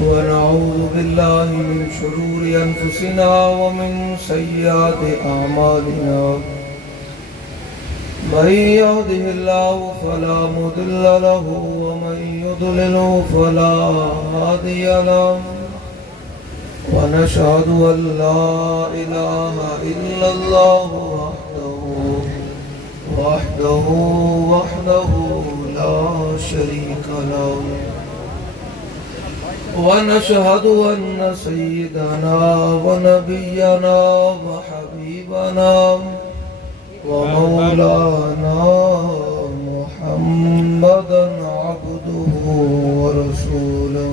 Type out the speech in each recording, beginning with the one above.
ونعوذ بالله من شرور أنفسنا ومن سيئات أعمالنا من يهده الله فلا مضل له ومن يضلل فلا هادي له ونشهد أن لا إله إلا الله وحده لا شريك له ونشهد أن سيدنا ونبينا وحبيبنا ومولانا محمدا عبده ورسوله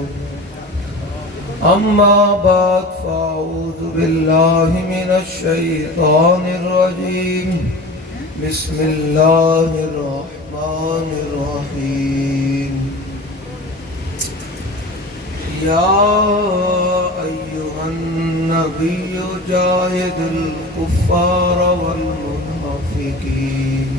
أما بعد فأعوذ بالله من الشيطان الرجيم بسم الله الرحمن الرحيم يا أيها النبي جاهد الكفار والمنافقين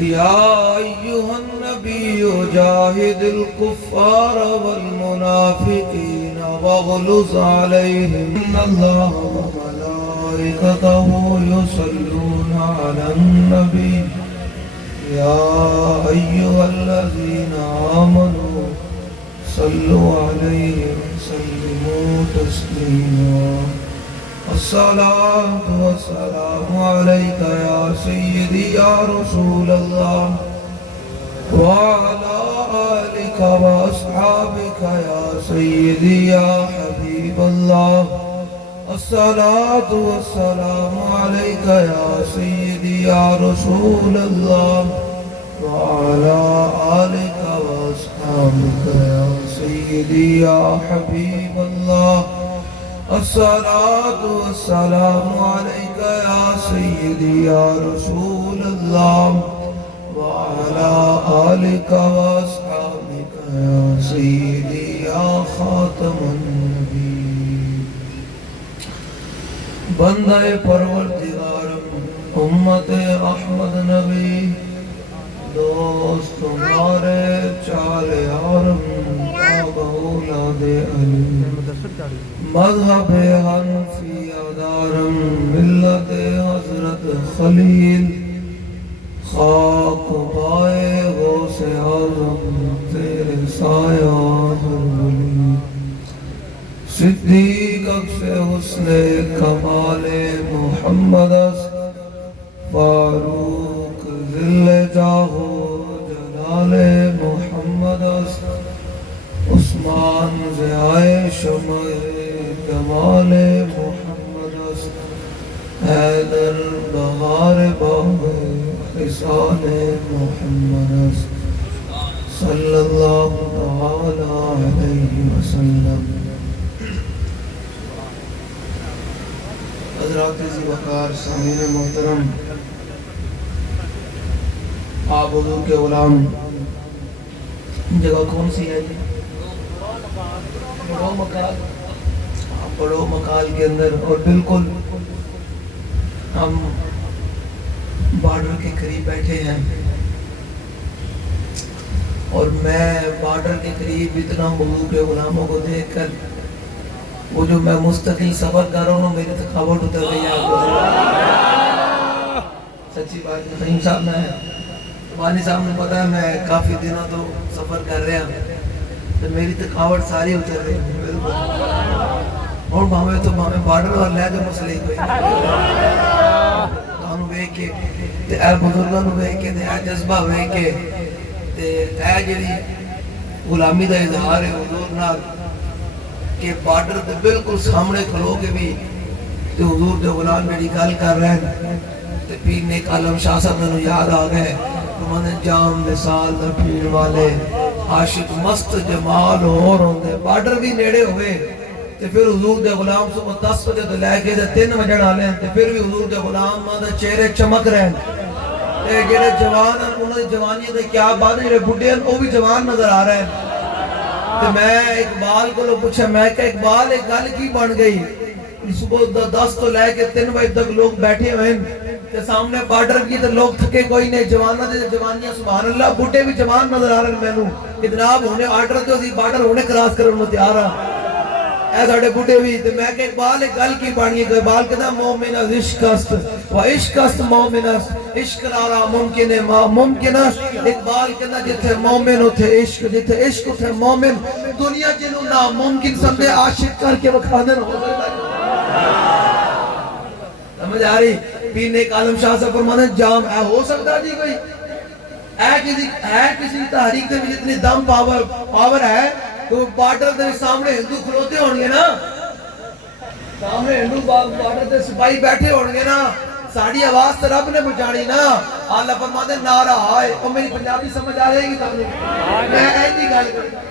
يا أيها النبي جاهد الكفار والمنافقين واغلظ عليهم إن الله وملائكته يصلون على النبي يا أيها الذين آمنوا صلوا عليه وسلموا تسليما الصلاة والسلام عليك يا سيدي يا رسول الله وعلى آلك وأصحابك يا سيدي يا حبيب الله الصلاة والسلام عليك يا سيدي يا رسول الله وعلى آلك وأصحابك يا سيدي يا حبيب الله الصلاة والسلام عليك يا سيدي يا رسول الله وعلى آلك وأصحابك يا سيدي يا خاتم النبيين بندہ پروردگارم امت احمد نبی دوست تمہارے چار یارم اولاد علی مذہب حنفیہ دارم ملت حضرت خلیل خاک پائے غوث اعظم تیرے سایہ ہر ولی صدیق اکس حسن کمال محمد فاروق ذل جاہ جلال محمد عثمان ضیائے شمع کمال محمد حیدر بہار باغ خصال محمد صلی اللہ تعالی علیہ وسلم حضرات عزیز وقار سامعین محترم آپ حضور کے غلام جگہ کون سی ہے جی بڑو مکال بڑو مکال کے اندر اور بالکل ہم بارڈر کے قریب بیٹھے ہیں اور میں بارڈر کے قریب اتنا حضور کے غلاموں کو دیکھ کر وہ جو میں مستقل سفر کر رہا ہوں میری تھکاوٹ اتر گئی آپ کو سچی بات ہے فہیم صاحب میں وانی صاحب نے پتا ہے میں کافی دنوں تو سفر کر رہا ہوں تو میری تھکاوٹ ساری اتر رہی بالکل اور بھاویں تو بھاویں بارڈر اور لے جو مسئلے کوئی کانوں بیک کے تے اے بزرگاں نوں بیک کے تے اے جذبہ بیک کے تے اے جڑی غلامی دا اظہار ہے حضور نال کہ بارڈر تے بالکل سامنے کھلو کے بھی تے حضور دے غلام میری گل کر رہے ہیں تے پیر نیک عالم شاہ صاحب نے یاد آ گئے تمہاں جام وصال دا پیر والے عاشق مست جمال اور ہوندے بارڈر بھی نیڑے ہوئے تے پھر حضور دے غلام صبح 10 بجے تو لے کے 3 بجے آلے ہیں تے پھر بھی حضور دے غلام دے چہرے چمک رہے ہیں تے جڑے جوان ہیں انہوں نے جوانی دے کیا بات ہے جڑے بڈھے ہیں وہ بھی جوان نظر آ رہے ہیں تے میں اقبال کو پوچھا میں کہ اقبال ایک گل کی بن گئی صبح 10 تو لے کے 3 بجے تک لوگ بیٹھے ہوئے ہیں تے سامنے بارڈر کی تے لوگ تھکے کوئی نہیں، جوانہ دے جوانیاں سبحان اللہ، بوٹے بھی جوان نظر آ رہے ہیں مینوں کہ جناب ہونے آرڈر تے اسی بارڈر ہونے کراس کرن نوں تیار ہاں اے ساڈے بوٹے بھی تے میں کہ اقبال ایک گل کی پڑھنی ہے، اقبال کہتا مومن از عشق است و عشق است مومن است، عشق نارا ممکن ہے ممکن است، اقبال کہتا جتھے مومن اتھے عشق، جتھے عشق اتھے مومن، دنیا جنوں ناممکن سمجھے عاشق کر کے وکھا دین ہو سکتا ہے۔ سمجھ آ رہی؟ پیر نے عالم شاہ سے فرمانے جام ہے ہو سکتا جی کوئی ہے کسی تحریک دے میں جتنی دم پاور ہے تو بارڈر دے سامنے ہندو کھلوتے ہونگے نا، سامنے ہندو بارڈر دے سپاہی بیٹھے ہونگے نا، ساڑی آواز تے رب نے بچانی نا۔ اللہ فرماتے نعرہ آئے، وہ میری پنجابی سمجھ آ رہے گی تب میں ایسی گل کرتا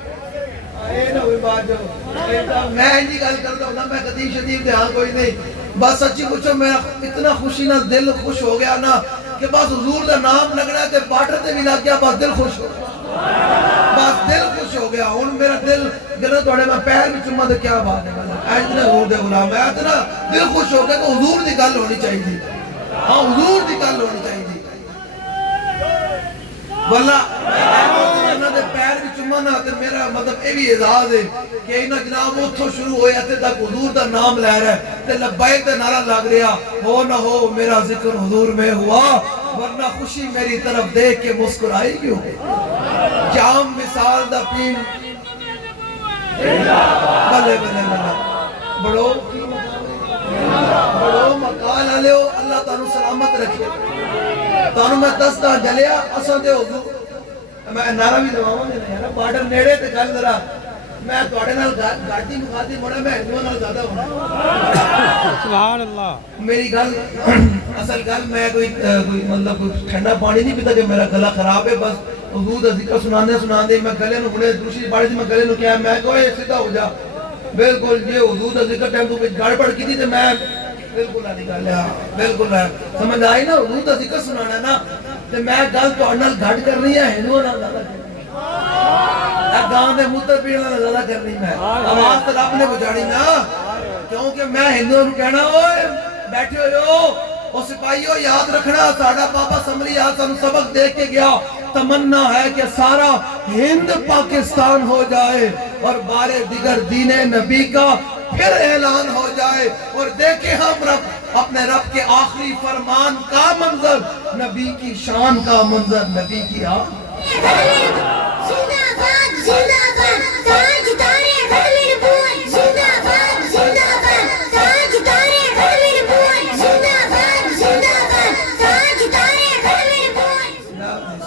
میں ایسی گل کرتا ہوں نا، میں قدیم شدید دے ہاں کوئی نہیں، بس سچی پوچھو میں اتنا خوشی نا دل خوش ہو گیا نا کہ بس حضور دا نام لگنا ہے تے بارڈر تے بھی لگ گیا، بس دل خوش ہو گیا، بس دل خوش ہو گیا۔ ہن میرا دل گلے توڑے میں پیر بھی چمہ دے کیا بات ہے اتنا حضور دے غلام ہے، اتنا دل خوش ہو گیا کہ حضور دی گل ہونی چاہیے تھی، ہاں حضور دی گل ہونی چاہیے تھی، واللہ دے پیر بھی چمہ نہ تے میرا مطلب اے بھی اعزاز ہے کہ انہاں جناب اتھو شروع ہویا تے تک حضور دا نام لے رہا ہے تے لبیک دا نعرہ لگ رہا، ہو نہ ہو میرا ذکر حضور میں ہوا ورنہ خوشی میری طرف دیکھ کے مسکرائی کیوں، جام مثال دا پین بلے بلے بلے بڑو مقال علیو، اللہ تعالیٰ سلامت رکھے، تانوں میں دستا جلیا اساں دے حضور میں نعرہ بھی دواؤں دے نہیں ہے بارڈر نیڑے تے گل ذرا میں توڑے نال گاڑی مخاطی مڑا میں ہندوؤں نال زیادہ ہونا سبحان اللہ۔ میری گل اصل گل میں کوئی مطلب ٹھنڈا پانی نہیں پیتا کہ میرا گلا خراب ہے، بس حضور دا ذکر سنانے میں گلے نو بڑے دوسری پاڑی تھی، میں گلے نو کیا میں کوئی سیدھا ہو جا، بالکل یہ حضور دا ذکر ٹائم تو کچھ گڑبڑ کی تھی تے میں بالکل آ نکال لیا، بالکل ہے سمجھ آئی نا، حضور دا ذکر سنانا نا تے میں گل تو انال گھٹ کر رہی ہے ہندوؤں نال زیادہ کر رہی ہے، گاؤں دے موتر پیڑ نال زیادہ کر رہی میں آواز تو رب نے بجاڑی نا، کیونکہ میں ہندوؤں نو کہنا اوئے بیٹھے ہوئے ہو اور سپاہیوں یاد رکھنا ساڑھا بابا سمری آج سانو سبق دیکھ کے گیا، تمنا ہے کہ سارا ہند پاکستان ہو جائے اور بارے دیگر دین نبی کا پھر اعلان ہو جائے، اور دیکھیں ہم رب اپنے رب کے آخری فرمان کا منظر، نبی کی شان کا منظر، نبی کی آن زندہ باد زندہ باد تاج تارے غرمیر بوئے، زندہ باد زندہ باد تاج تارے غرمیر بوئے، زندہ باد زندہ باد تاج تارے غرمیر بوئے۔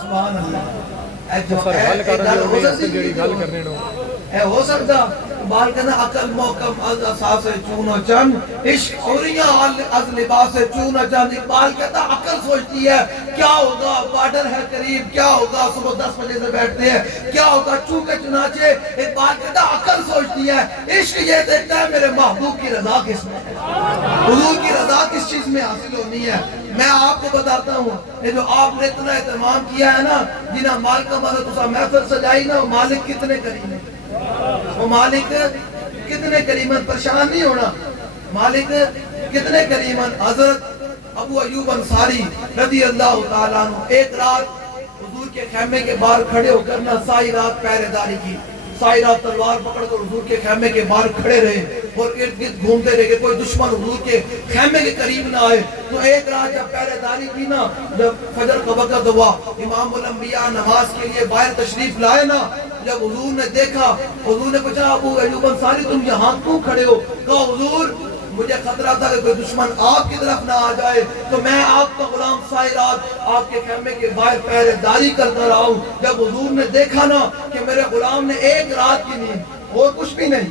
سبحان اللہ، اے جو حل کر رہے ہو گئی جڑی گل کرنے نو اے ہو سکتا بال کہنا عقل محکم از اساس چون و چند، عشق اوریاں از لباس چون و چند، اقبال کہتا عقل سوچتی ہے کیا ہوگا، بارڈر ہے قریب، کیا ہوگا، صبح 10 بجے سے بیٹھتے ہیں، کیا ہوگا چونکہ چنانچہ، اقبال کہتا عقل سوچتی ہے، عشق یہ دیکھتا ہے میرے محبوب کی رضا کس میں ہے، حضور کی رضا کس چیز میں حاصل ہونی ہے۔ میں آپ کو بتاتا ہوں یہ جو آپ نے اتنا اہتمام کیا ہے نا، جنہاں مال کا مالک اسا محفل سجائی نا، وہ مالک کتنے کریم ہے، وہ مالک کتنے کریمن، پریشان نہیں ہونا، مالک کتنے کریمن۔ حضرت ابو ایوب انصاری رضی اللہ تعالیٰ عنہ ایک رات حضور کے خیمے کے باہر کھڑے ہو کر نہ سائی رات پہرے داری کی، سائی رات تلوار پکڑ کر حضور کے خیمے کے باہر کھڑے رہے اور ارد گرد گھومتے رہے کہ کوئی دشمن حضور کے خیمے کے قریب نہ آئے۔ تو ایک رات جب پہرے داری کی نا، جب فجر کا وقت ہوا، امام الانبیاء نماز کے لیے باہر تشریف لائے نا، جب حضور نے دیکھا، حضور نے پوچھا ابو ایوب انصاری تم یہاں کیوں کھڑے ہو؟ کہا حضور مجھے خطرہ تھا کہ کوئی دشمن آپ کی طرف نہ آ جائے، تو میں آپ کا غلام سائی رات آپ کے خیمے کے باہر پہرے داری کرتا رہا ہوں۔ جب حضور نے دیکھا نا کہ میرے غلام نے ایک رات کی نیند، اور کچھ بھی نہیں،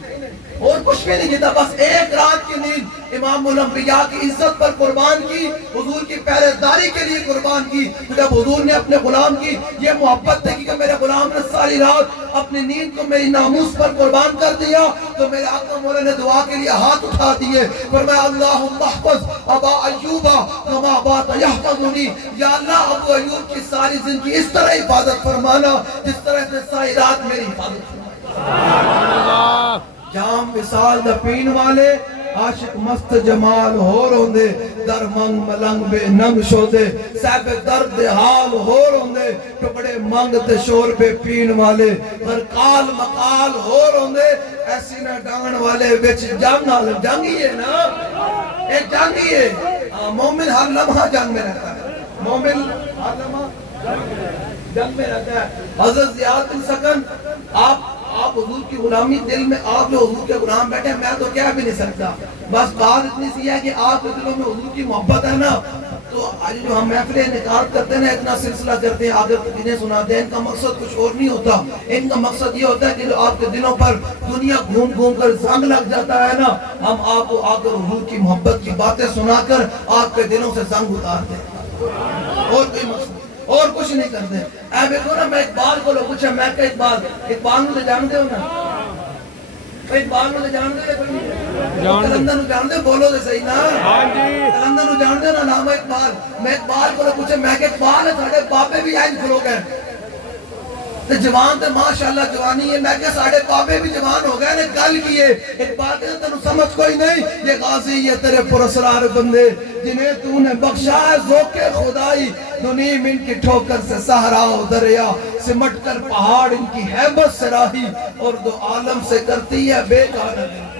اور کچھ بھی نہیں کیتا، بس ایک رات کی نیند امام الانبیاء کی عزت پر قربان کی، حضور کی پہرے داری کے لیے قربان کی۔ تو جب حضور نے اپنے غلام کی یہ محبت دیکھی کہ میرے غلام نے ساری رات اپنی نیند کو میری ناموس پر قربان کر دیا، تو میرے آقا مولا نے دعا کے لیے ہاتھ اٹھا دیے، فرمایا اللہم احفظ ابا ایوبا کما بات یحفظنی، یا اللہ ابو ایوب کی ساری زندگی اس طرح حفاظت فرمانا جس طرح سے ساری رات میری حفاظت فرمانا۔ جام مثال دا پین والے عاشق مست جمال ہو روندے در منگ ملنگ بے ننگ شودے صاحب درد حال ہو روندے ٹکڑے منگ تے شور پہ پین والے ہر کال مقال ہو روندے ایسی نہ ڈانگن والے وچ جنگ آل جنگی ہے نا ایک جنگی ہے مومن ہر لمحہ جنگ میں رہتا ہے مومن ہر لمحہ جنگ میں رہتا ہے حضرت زیاد بن سکن آپ حضور کی غلامی دل میں آپ جو حضور کے غلام بیٹھے ہیں میں تو کہہ بھی نہیں سکتا بس بات اتنی سی ہے کہ آپ کے دلوں میں حضور کی محبت ہے نا تو آج جو ہم محفلیں انعقاد کرتے ہیں اتنا سلسلہ کرتے ہیں آگر تقریریں سناتے ہیں ان کا مقصد کچھ اور نہیں ہوتا ان کا مقصد یہ ہوتا ہے کہ جو آپ کے دلوں پر دنیا گھوم گھوم کر زنگ لگ جاتا ہے نا ہم آپ کو آگر حضور کی محبت کی باتیں سنا کر آپ کے دلوں سے زنگ اتارتے ہیں اور کوئی مقصد اور کچھ نہیں کرتے اے بیٹھو نا میں اقبال کو لوگ پوچھا میں کہ اقبال نو جانتے ہو نا اقبال نو جانتے ہو کلندر نو جانتے ہو بولو دے صحیح نا کلندر نو جانتے ہو نا نام اقبال میں اقبال کو لوگ پوچھا میں کہ اقبال ہے ساڑھے بابے بھی آئیں کھلو گئے تو جوان تے ماشاءاللہ جوانی ہے میں کہ ساڑھے بابے بھی جوان ہو گئے نے گل کیے اقبال کہتے تنو سمجھ کوئی نہیں یہ غازی یہ تیرے پرسرار بندے جنہیں تو نے بخشا ہے ذوق خدائی دنیم ان کی ٹھوکر سے صحرا و دریا سمٹ کر پہاڑ ان کی حیبت سے راہی اور دو عالم سے کرتی ہے بے گانا دل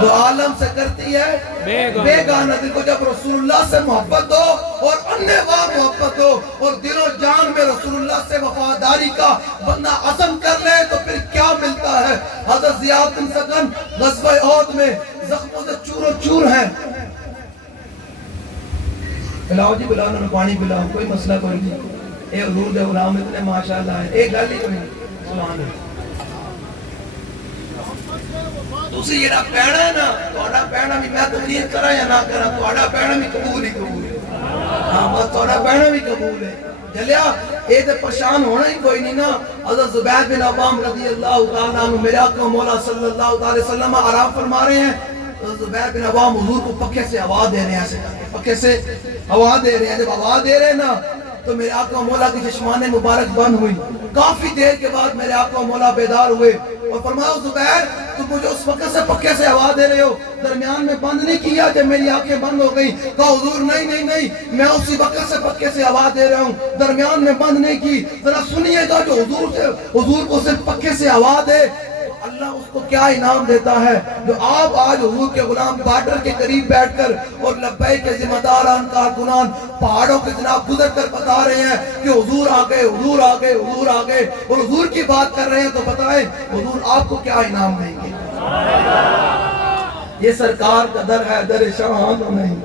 دو عالم سے کرتی ہے بے گانا دل کو جب رسول اللہ سے محبت ہو اور انیوا محبت ہو اور دل و جان میں رسول اللہ سے وفاداری کا بندہ عزم کر لے تو پھر کیا ملتا ہے حضرت زیاد بن سکن غزوہ احد میں زخموں سے چور و چور ہیں بلاؤ جی بلاؤ انہوں نے پانی بلاؤ کوئی مسئلہ کوئی نہیں اے حضور دے غلام اتنے ماشاءاللہ ہے ایک گل ہی کوئی سبحان اللہ تسی یہ پہنا ہے نا توڑا پہنا بھی میں تقریر کرا یا نہ کرا توڑا پہنا بھی قبول ہی قبول ہے ہاں بس توڑا پہنا بھی قبول ہے جلیا اے تے پریشان ہونا ہی کوئی نہیں نا حضرت زبیر بن عوام رضی اللہ تعالیٰ عنہ میرے آقا مولا صلی اللہ علیہ وسلم آرام فرما رہے ہیں زبیر بن عوام حضور کو پکے سے ہوا دے رہے ہیں ایسے پکے سے ہوا دے رہے ہیں جب ہوا دے رہے ہیں نا تو میرے آقا مولا کی چشمان مبارک بند ہوئی کافی دیر کے بعد میرے آقا مولا بیدار ہوئے اور فرمایا زبیر تم مجھے اس وقت سے پکے سے ہوا دے رہے ہو درمیان میں بند نہیں کیا جب میری آنکھیں بند ہو گئی کہا حضور نہیں میں اسی وقت سے پکے سے ہوا دے رہا ہوں درمیان میں بند نہیں کی ذرا سنیے گا جو حضور کو صرف پکے سے ہوا دے اللہ اس کو کیا انعام دیتا ہے جو آپ آج حضور کے غلام بارڈر کے قریب بیٹھ کر اور لبیک کے ذمہ داران کارکنان پہاڑوں کے جناب گزر کر بتا رہے ہیں کہ حضور آ گئے حضور آ گئے حضور آ گئے اور حضور کی بات کر رہے ہیں تو بتائیں حضور آپ کو کیا انعام دیں گے یہ سرکار کا در ہے در شاہان تو نہیں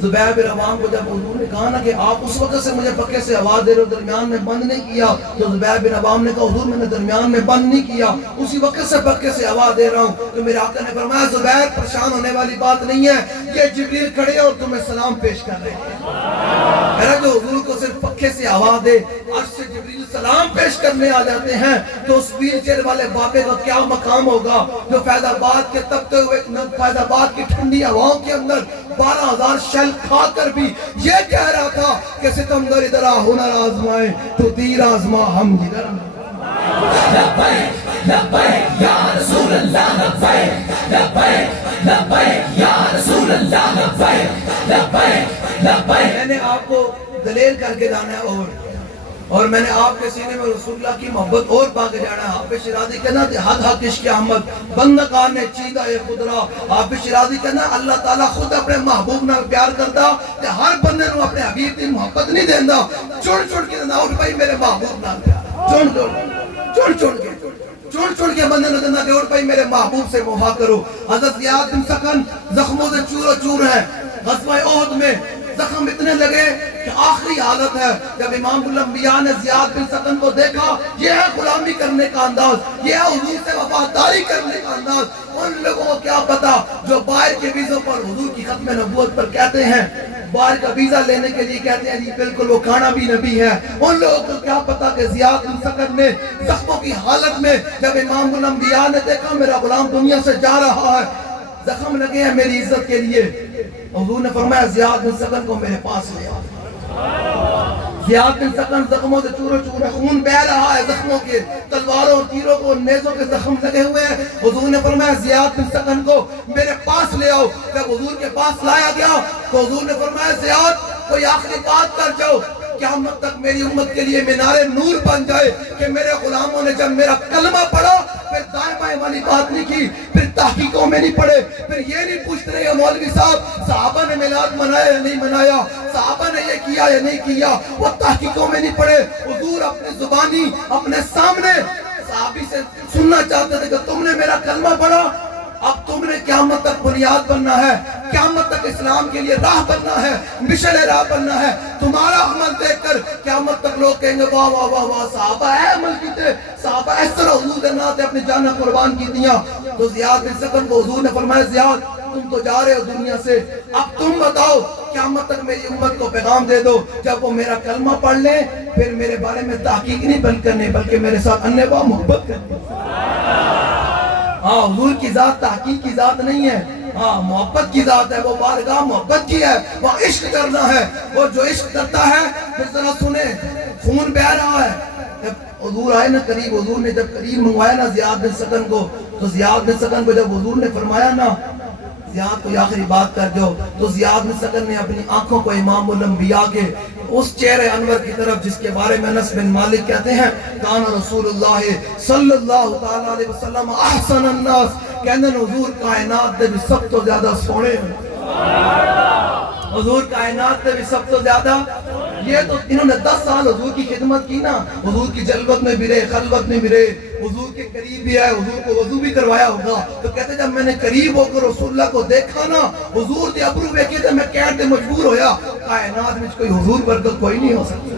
زبیر بن عوام کو جب حضور نے کہا نا کہ آپ اس وقت سے مجھے پکے سے آواز دے رہے ہو درمیان میں بند نہیں کیا تو زبیر بن عوام نے کہا حضور میں نے درمیان میں بند نہیں کیا اسی وقت سے پکے سے آواز دے رہا ہوں تو میرے آقا نے فرمایا زبیر پریشان ہونے والی بات نہیں ہے یہ جبریل کھڑے اور تمہیں سلام پیش کر رہے ہیں میرا جو حضور کو صرف پکے سے آواز دے عرش سے جبریل سلام پیش کرنے آ جاتے ہیں تو اس ویل چیئر والے بابے کا کیا مقام ہوگا جو فیض آباد کے تبتے ہوئے فیض آباد کی ٹھنڈی ہواؤں کے اندر 12,000 شیل کھا کر بھی یہ کہہ رہا تھا کہ ستمگر ادھر ہنر آزمائیں تو تیر آزما ہم جدھر لبیک لبیک یا رسول اللہ لبیک لبیک لبیک یا رسول اللہ لبیک لبیک لبیک میں نے آپ کو دلیل کر کے جانا ہے اور میں نے آپ کے سینے میں رسول اللہ کی محبت اور پا کے جانا ہے حافظ شیرازی کہنا حد حق عشق احمد بندگان نے چیدہ خدرا حافظ شیرازی کہنا اللہ تعالیٰ خود اپنے محبوب نہ پیار کرتا کہ ہر بندے نو اپنے حبیب دی محبت نہیں دیندہ چڑ کے نہ اٹھ پائی میرے محبوب نہ پیار چڑ کے بندے نو دیندہ کہ اٹھ پائی میرے محبوب سے وفا کرو حضرت زیاد بن سکن زخموں سے چور و چور ہیں غزوہ احد میں زخم اتنے لگے کہ آخری حالت ہے جب امام الانبیاء نے زیاد بن سکن کو دیکھا یہ ہے غلامی کرنے کا انداز یہ ہے حضور سے وفاداری کرنے کا انداز ان لوگوں کو کیا پتا جو باہر کے ویزوں پر حضور کی ختم نبوت پر کہتے ہیں باہر کا ویزا لینے کے لیے کہتے ہیں جی بالکل وہ کھانا بھی نبی ہے ان لوگوں کو کیا پتا کہ زیاد بن سکن نے زخموں کی حالت میں جب امام الانبیاء نے دیکھا میرا غلام دنیا سے جا رہا ہے زخم لگے ہیں میری عزت کے لیے حضور نے فرمایا زیاد بن سکن کو میرے پاس لے آؤ زیاد بن سکن زخموں سے چورو چور ہے، خون بہ رہا ہے زخموں کے، تلواروں اور تیروں کو نیزوں کے زخم لگے ہوئے ہیں۔ حضور نے فرمایا زیاد بن سکن کو میرے پاس لے آؤ۔ جب حضور کے پاس لایا گیا تو حضور نے فرمایا زیاد کوئی آخری بات کر جاؤ، قیامت تک میری امت کے لیے مینار نور بن جائے کہ میرے غلاموں نے جب میرا کلمہ پڑھا پھر دائیں بائیں والی بات نہیں کی، پھر تحقیقوں میں نہیں پڑھے، پھر یہ نہیں پوچھتے رہے مولوی صاحب صحابہ نے میلاد منایا یا نہیں منایا، صحابہ نے یہ کیا یا نہیں کیا، وہ تحقیقوں میں نہیں پڑھے۔ حضور اپنی زبانی اپنے سامنے صحابی سے سننا چاہتے تھے کہ تم نے میرا کلمہ پڑھا، اب تم نے قیامت تک بنیاد بننا ہے، قیامت تک اسلام کے لیے راہ بننا ہے، مشن راہ بننا ہے۔ تمہارا عمل دیکھ کر قیامت تک لوگ کہیں گے واہ واہ واہ واہ صحابہ ہے عمل کیتے، صحابہ اس طرح حضور کے ناتے اپنی جانیں قربان کی دیا۔ تو زیاد بن سکن کو حضور نے فرمایا زیاد تم تو جا رہے ہو دنیا سے، اب تم بتاؤ قیامت تک میری امت کو پیغام دے دو، جب وہ میرا کلمہ پڑھ لیں پھر میرے بارے میں تحقیق نہیں بند کرنے بلکہ میرے ساتھ انبا محبت کرنے۔ ہاں حضور کی ذات تحقیق کی ذات نہیں ہے، ہاں محبت کی ذات ہے، وہ بارگاہ محبت کی ہے، وہ عشق کرنا ہے۔ اور جو عشق کرتا ہے پھر ذرا سنیں خون بہ رہا ہے۔ جب حضور آئے نا قریب، حضور نے جب قریب منگوایا نا زیاد بن سکن کو، تو زیاد بن سکن کو جب حضور نے فرمایا نا زیاد کو آخری بات کر جو، تو زیاد بن سکن نے اپنی آنکھوں کو امام الانبیاء کے اس چہرے انور کی طرف جس کے بارے میں انس بن مالک کہتے ہیں کان رسول اللہ صلی اللہ تعالیٰ علیہ وسلم احسن الناس، کہنے حضور کائنات دے بھی سب تو زیادہ سونے ہیں، حضور کائنات دے بھی سب تو زیادہ۔ یہ تو انہوں نے 10 سال حضور کی خدمت کی نا، حضور کی جلوت میں بھی رہے، خلوت میں بھی رہے، حضور کے قریب بھی آئے، حضور کو وضو بھی کروایا ہوگا، تو کہتے جب میں نے قریب ہو کر رسول اللہ کو دیکھا نا، حضور دے ابرو بیکے تھے، میں کہتے مجبور ہویا کائنات میں کوئی حضور ورگا کوئی نہیں ہو سکتا،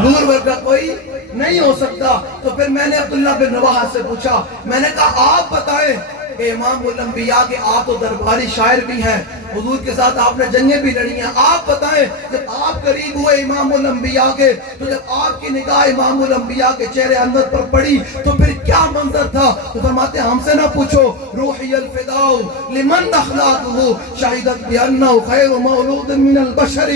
حضور ورگا کوئی نہیں ہو سکتا۔ تو پھر میں نے عبداللہ بن رواحہ سے پوچھا، میں نے کہا آپ بتائیں کہ امام الانبیاء کے آپ تو درباری شاعر بھی ہیں، حضور کے ساتھ آپ نے جنگیں بھی لڑی ہیں، آپ بتائیں جب آپ قریب ہوئے امام الانبیاء کے، تو جب آپ کی نگاہ امام الانبیاء کے چہرے انور پر پڑی تو پھر کیا منظر تھا؟ تو فرماتے ہیں ہم سے نہ پوچھو، روحی الفداء لمن اخلاقہ شہدت بانہ خیر مولود من البشر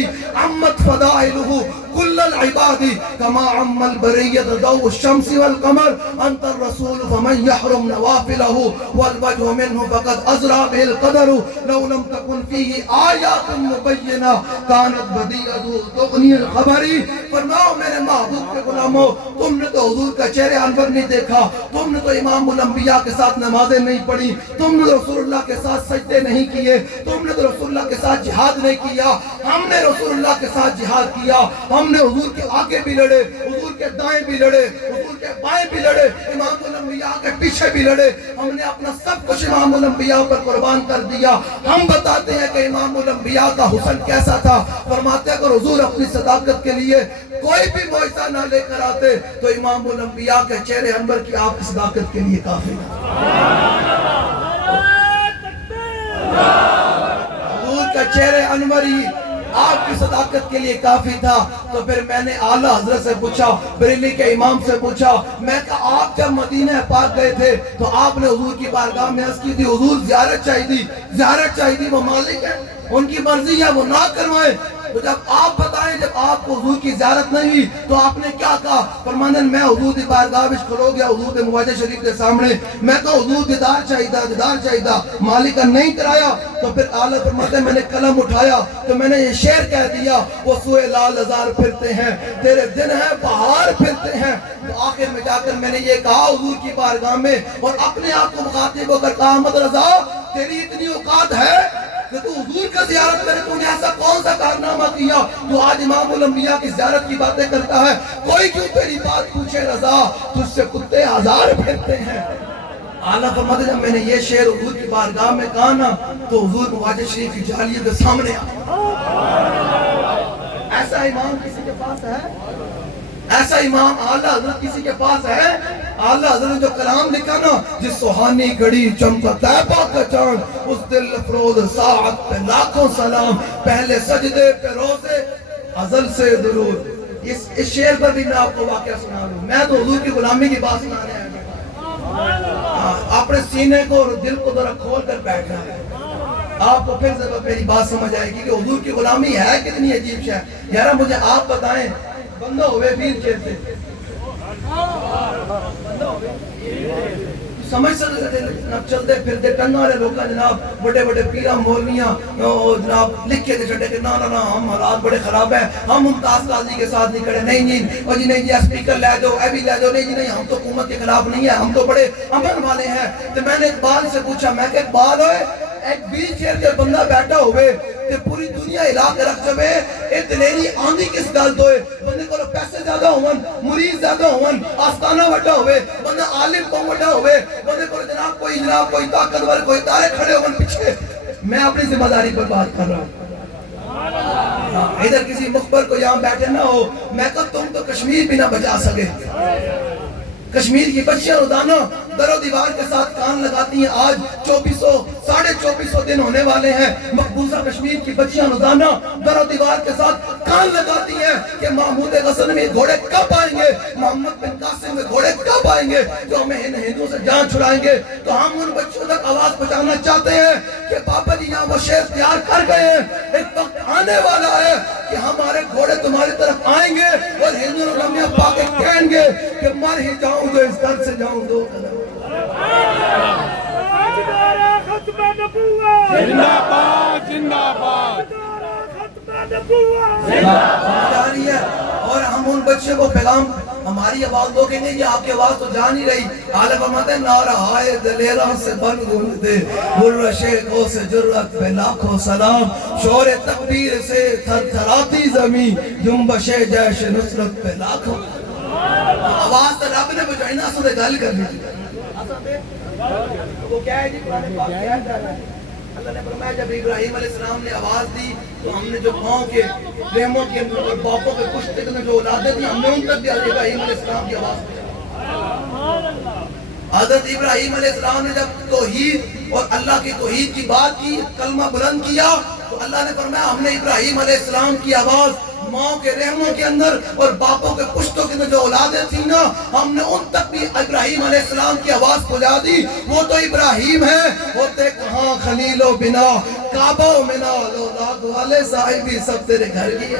عمت فضائلہ کل العباد کما عم البریت ضوء الشمس والقمر انت الرسول فمن يحرم نوافلہ والوجہ منہ فقد ازرا به القدر لو لم تکن فیہ آیات مبینہ کانت بدیعۃ تغنی الخبر۔ فرماؤ میرے محبوب کے غلاموں، تم نے تو حضور کا چہرے انور نہیں دیکھا، تم نے تو امام الانبیاء کے ساتھ نمازیں نہیں پڑھی، تم نے رسول اللہ کے ساتھ سجدے نہیں کیے، تم نے تو رسول اللہ کے ساتھ جہاد نہیں کیا، ہم نے رسول اللہ کے ساتھ جہاد کیا، ہم نے حضور کے آگے بھی لڑے، حضور کے دائیں بھی لڑے، حضور کے بائیں بھی لڑے، امام الانبیاء کے پیچھے بھی لڑے، ہم نے اپنا سب کچھ امام الانبیاء پر قربان کر دیا۔ ہم بتاتے ہیں کہ امام الانبیاء کا حسن کیسا تھا۔ فرماتے ہیں کہ حضور اپنی صداقت کے لیے کوئی بھی معجزہ نہ لے کر آتے تو امام الانبیاء کے چہرے انور کی آپ کی صداقت کے لیے کافی ہے۔ حضور کا چہرے انور ہی آپ کی صداقت کے لیے کافی تھا۔ تو پھر میں نے اعلیٰ حضرت سے پوچھا، بریلی کے امام سے پوچھا، میں کہا آپ جب مدینہ پاک گئے تھے تو آپ نے حضور کی بارگاہ میں عرض کی تھی حضور زیارت چاہیے تھی، وہ مالک ہے، ان کی مرضی ہے وہ نہ کروائیں۔ تو جب آپ بتائیں جب آپ کو حضور کی زیارت نہیں ہوئی تو آپ نے کیا کہا؟ فرمانے میں حضور کی بارگاہ میں کھلو گیا حضور کے مواجہ شریف کے سامنے، میں تو حضور دیدار چاہیدہ مالکہ نہیں کرایا۔ تو پھر اعلیٰ فرماتے ہیں میں نے قلم اٹھایا تو میں نے یہ شعر کہہ دیا، وہ سوئے لال ہزار پھرتے ہیں تیرے دن ہیں بہار پھرتے ہیں۔ تو آخر میں جا کر میں نے یہ کہا حضور کی بارگاہ میں اور اپنے آپ کو مخاطب ہو کر کہا احمد رضا تیری اتنی اوقات ہے کہ تو حضور کا زیارت کرے، تو نے ایسا کون سا کارنامہ کیا تو آج امام الانبیاء کی زیارت کی باتیں کرتا ہے؟ کوئی کیوں تیری بات پوچھے رضا، تجھ سے کتے ہزار پھرتے ہیں۔ اعلیٰ فرماتے جب میں نے یہ شعر حضور کی بارگاہ میں کہا نا تو حضور مواجہ شریف کی جالیت کے سامنے ایسا امام کسی کے پاس ہے؟ ایسا امام اعلیٰ حضرت کسی کے پاس ہے؟ اعلیٰ حضرت نے جو کلام لکھا نا، جس سہانی گھڑی چمکا طیبہ کا چاند، اس دل افروز ساعت پہ لاکھوں سلام، پہلے سجدے پہ روزے ازل سے درود۔ اس شعر پر بھی میں آپ کو واقعہ سنا لوں، میں تو حضور کی غلامی کی بات سنانے آیا ہوں۔ اپنے سینے کو اور دل کو ذرا کھول کر بیٹھنا ہے، آپ کو پھر سے میری بات سمجھ آئے گی کہ حضور کی غلامی ہے کتنی عجیب شے۔ یارا مجھے آپ بتائیں بندہ ہوئے ویر چیتے سمجھ سکتے جناب چلتے پھرتے ٹنگا والے لوگ جناب بڑے بڑے پیرا مولویاں جناب لکھے دے چھڑے کہ نا نا نا ہم حالات بڑے خراب ہیں، ہم ممتاز قاضی کے ساتھ نہیں کھڑے، نہیں نہیں اور جی نہیں جی اسپیکر لے دو اے بھی لے دو، نہیں جی نہیں ہم تو حکومت کے خلاف نہیں ہیں، ہم تو بڑے امن والے ہیں۔ تو میں نے اقبال سے پوچھا، میں کہ اقبال ہوئے ایک ویل چیئر کے بندہ بیٹھا ہوئے تے پوری دنیا ہلا کے رکھ جبے اے دلیری آندھی کس گل دوئے، بندے کو پیسے زیادہ ہون، مرید زیادہ ہون، آستانہ وڈا ہوئے، بندہ عالم پاؤں وڈا ہوئے، بندے کو جناب کوئی طاقتور کوئی تارے کھڑے ہون پیچھے۔ میں اپنی ذمہ داری پر بات کر رہا ہوں، ادھر کسی مخبر کو یہاں بیٹھے نہ ہو، میں کہا تم تو کشمیر بھی نہ بچا سکے۔ کشمیر کی بچیاں روزانہ در و دیوار کے ساتھ کان لگاتی ہیں، آج 2400 دن ہونے والے ہیں، مقبوضہ کشمیر کی بچیاں روزانہ در و دیوار کے ساتھ کان لگاتی ہیں کہ محمود غزنوی گھوڑے کب آئیں گے، محمد بن قاسم کے گھوڑے کب آئیں گے جو ہمیں ان ہندوؤں سے جان چھڑائیں گے۔ تو ہم ان بچوں تک آواز پہنچانا چاہتے ہیں کہ پاپا جی یہاں وہ شعر تیار کر گئے ہیں، ایک وقت آنے والا ہے کہ ہمارے گھوڑے تمہاری طرف آئیں گے اور ہندو لمحہ پا کے کہیں گے کہ مر ہی جاؤں تو اس گھر سے جاؤں دو قدم۔ ختم نبوت زندہ باد زندہ باد جاری ہے۔ اور ہم ان بچے کو پیغام، ہماری آواز وہ کہیں گے یہ آپ کی آواز تو جا نہیں رہی، عالم فرماتے ہیں نارہائے دلیراں سے بن گھومتے مرشقوں سے جرأت پہ لاکھوں سلام، شور تکبیر سے تھر تھراتی زمین جنبش جیش نصرت پہ لاکھوں۔ آواز تو رب نے بجائی نہ سنے گل کرنی چاہیے۔ وہ کیا ہے جی قرآن پاک کیا ہے؟ اللہ نے فرمایا جب ابراہیم علیہ السلام نے آواز دی تو ہم نے جو ماں کے رحموں کے اور باپوں کے پشتے میں جو اولادیں تھی ہم نے ان تک بھی ابراہیم علیہ السلام کی آواز پہنچائی۔ حضرت ابراہیم علیہ السلام نے جب توحید اور اللہ کی توحید کی بات کی، کلمہ بلند کیا، تو اللہ نے فرمایا ہم نے ابراہیم علیہ السلام کی آواز ماں کے رحموں کے اندر اور باپوں کے پشتوں کے اندر جو اولادیں تھیں نا، ہم نے ان تک بھی ابراہیم علیہ السلام کی آواز پہنچا دی۔ وہ تو ابراہیم ہے، ہوتے کہاں خلیل و بنا کعبہ و منا اولاد والے صاحبی سب تیرے گھر کی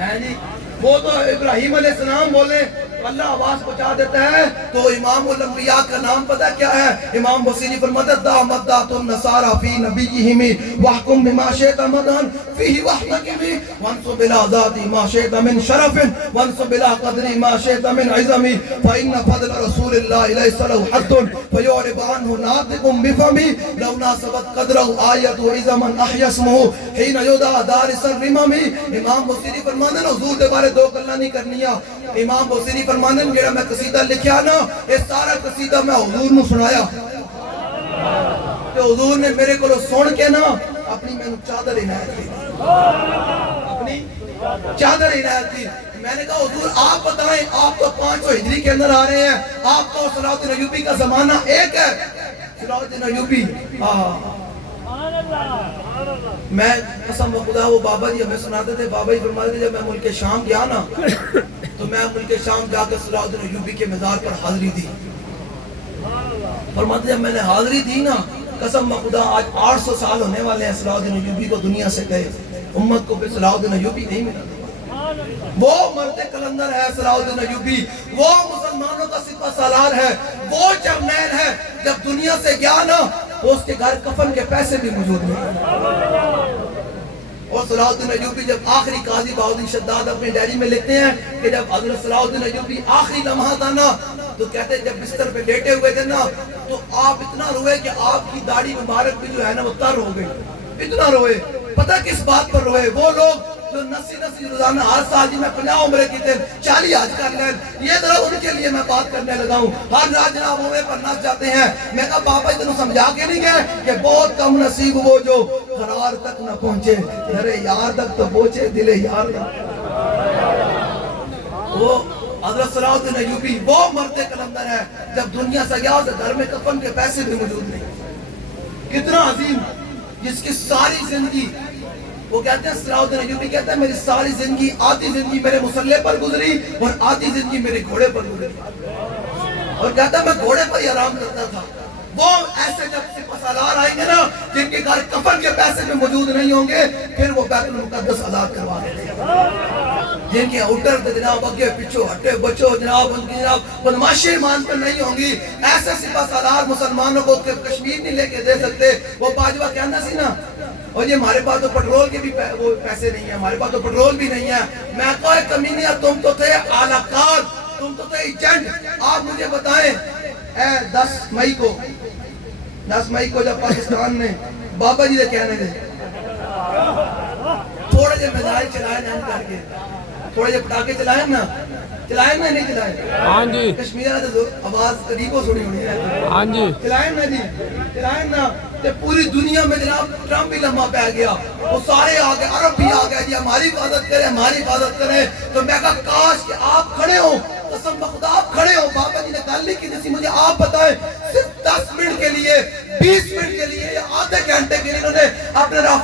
ہے جی۔ وہ تو ابراہیم علیہ السلام بولے اللہ آواز پہنچا دیتا ہے۔ تو امام الانبیاء کا نام پتہ کیا ہے؟ امام بصیری فرماتے ہیں دامت دات النصارى فی نبیہم وحکم بما شئت مدن فیہ وحکم وانصب بلا ذات ما شئت من شرف وانصب بلا قدر ما شئت من عظم فإن فضل رسول اللہ لیس له حد فیعرب عنہ ناطق بفمہ لو ناسبت قدرہ آیت عظما احیا اسمہ حین یدعى دارس الرمم۔ امام بصیری فرماتے ہیں حضور دے بارے دو گلاں نہیں کرنیاں۔ امام بصیری فرمانے میں جڑا میں قصیدہ لکھیا نا، اس سارا قصیدہ میں حضور نے سنایا، کہ حضور نے میرے کو سن کے نا اپنی میں چادر عنایت کی، اپنی چادر عنایت کی۔ میں نے کہا حضور آپ بتائیں، آپ تو 500 ہجری کے اندر آ رہے ہیں، آپ تو صلاح الدین ایوبی کا زمانہ ایک ہے، صلاح الدین ایوبی میں قسم خدا وہ بابا جی ہمیں سناتے تھے، بابا جی فرماتے تھے جب میں ملک شام گیا نا تو میں ملک شام جا کے صلاح الدین ایوبی کے مزار پر حاضری دی۔ فرماتے جب میں نے حاضری دی نا قسم خدا آج 800 سال ہونے والے ہیں صلاح الدین ایوبی کو دنیا سے گئے، امت کو پھر صلاح الدین ایوبی نہیں ملا۔ وہ مرد کلندر ہے صلاح الدین ایوبی، وہ مسلمانوں کا سپہ سالار ہے، وہ جرنیل ہے۔ جب دنیا سے گیا نا تو اس کے گھر کفن کے پیسے بھی موجود نہیں۔ اور صلاح الدین ایوبی جب آخری قاضی بہاؤالدین شداد اپنی ڈائری میں لکھتے ہیں کہ جب حضرت صلاح الدین ایوبی آخری لمحہ تھا نا تو کہتے ہیں جب بستر پہ لیٹے ہوئے تھے نا تو آپ اتنا روئے کہ آپ کی داڑھی مبارک بھی جو ہے نا وہ تر ہو گئی، اتنا روئے۔ پتہ کس بات پر روئے؟ وہ لوگ جو نسی روزانہ ہر سال جی میں 50 عمرے کی تھے 40 حج کر لیں، یہ ذرا ان کے لیے میں بات کرنے لگا ہوں۔ ہر رات جناب عمرے پر نس جاتے ہیں۔ میں کہا بابا اتنا سمجھا کے نہیں گئے کہ بہت کم نصیب وہ جو قرار تک نہ پہنچے، گھر یار تک تو پہنچے دل یار تک۔ وہ حضرت صلاح الدین ایوبی وہ مرد کلندر ہے، جب دنیا سے گیا تو گھر میں کفن کے پیسے بھی موجود نہیں۔ کتنا عظیم، جس کی ساری زندگی، وہ کہتے ہیں صلاح الدین ایوبی کہتے ہیں میری ساری زندگی، آدھی زندگی میرے مسلح پر گزری اور آدھی زندگی میرے گھوڑے پر گزری، اور کہتا ہے میں گھوڑے پر ہی آرام کرتا تھا۔ وہ ایسے جب سپہ سالار آئیں گے نا جن کے گھر کفن کے پیسے میں موجود نہیں ہوں گے پھر وہ بیت المقدس آزاد کروا دیں گے جن کے اوٹر تے جناب اگے پیچھے ہٹے بچو جناب ان کی جناب بدماشی ایمان پر نہیں ہوں گی ایسے سپہ سالار مسلمانوں کو کشمیر نہیں لے کے دے سکتے وہ باجوہ کہنا سی نا اور یہ ہمارے پاس تو پٹرول کے بھی وہ پیسے نہیں ہیں ہمارے پاس تو پٹرول بھی نہیں ہے میں کہا ہے کمینیا تم تو تھے اعلی کار تم تو تھے ایجنٹ آپ مجھے بتائیں 10 مئی کو جب پاکستان نے بابا جی نے کہنے دے تھوڑے جے میزائل چلائے نا کر کے تھوڑے جے پٹاکے چلائے نا نہیں چلائے ہاں جی کشمیر ہے تو آواز قریبوں سنی ہونی ہے ہاں جی چلائے نا تے پوری دنیا میں جناب ٹرمپ بھی لمحہ پہ گیا وہ سارے آگئے عرب بھی آگئے جی ہماری حفاظت کریں تو میں کہا کاش کہ آپ کھڑے ہوں قسم بخدا آپ کھڑے ہوں بابا جی نے گل نہیں کی جیسی مجھے آپ بتائیں صرف 10 منٹ کے لیے 20 منٹ کے لیے یا آدھے گھنٹے کے لیے انہوں نے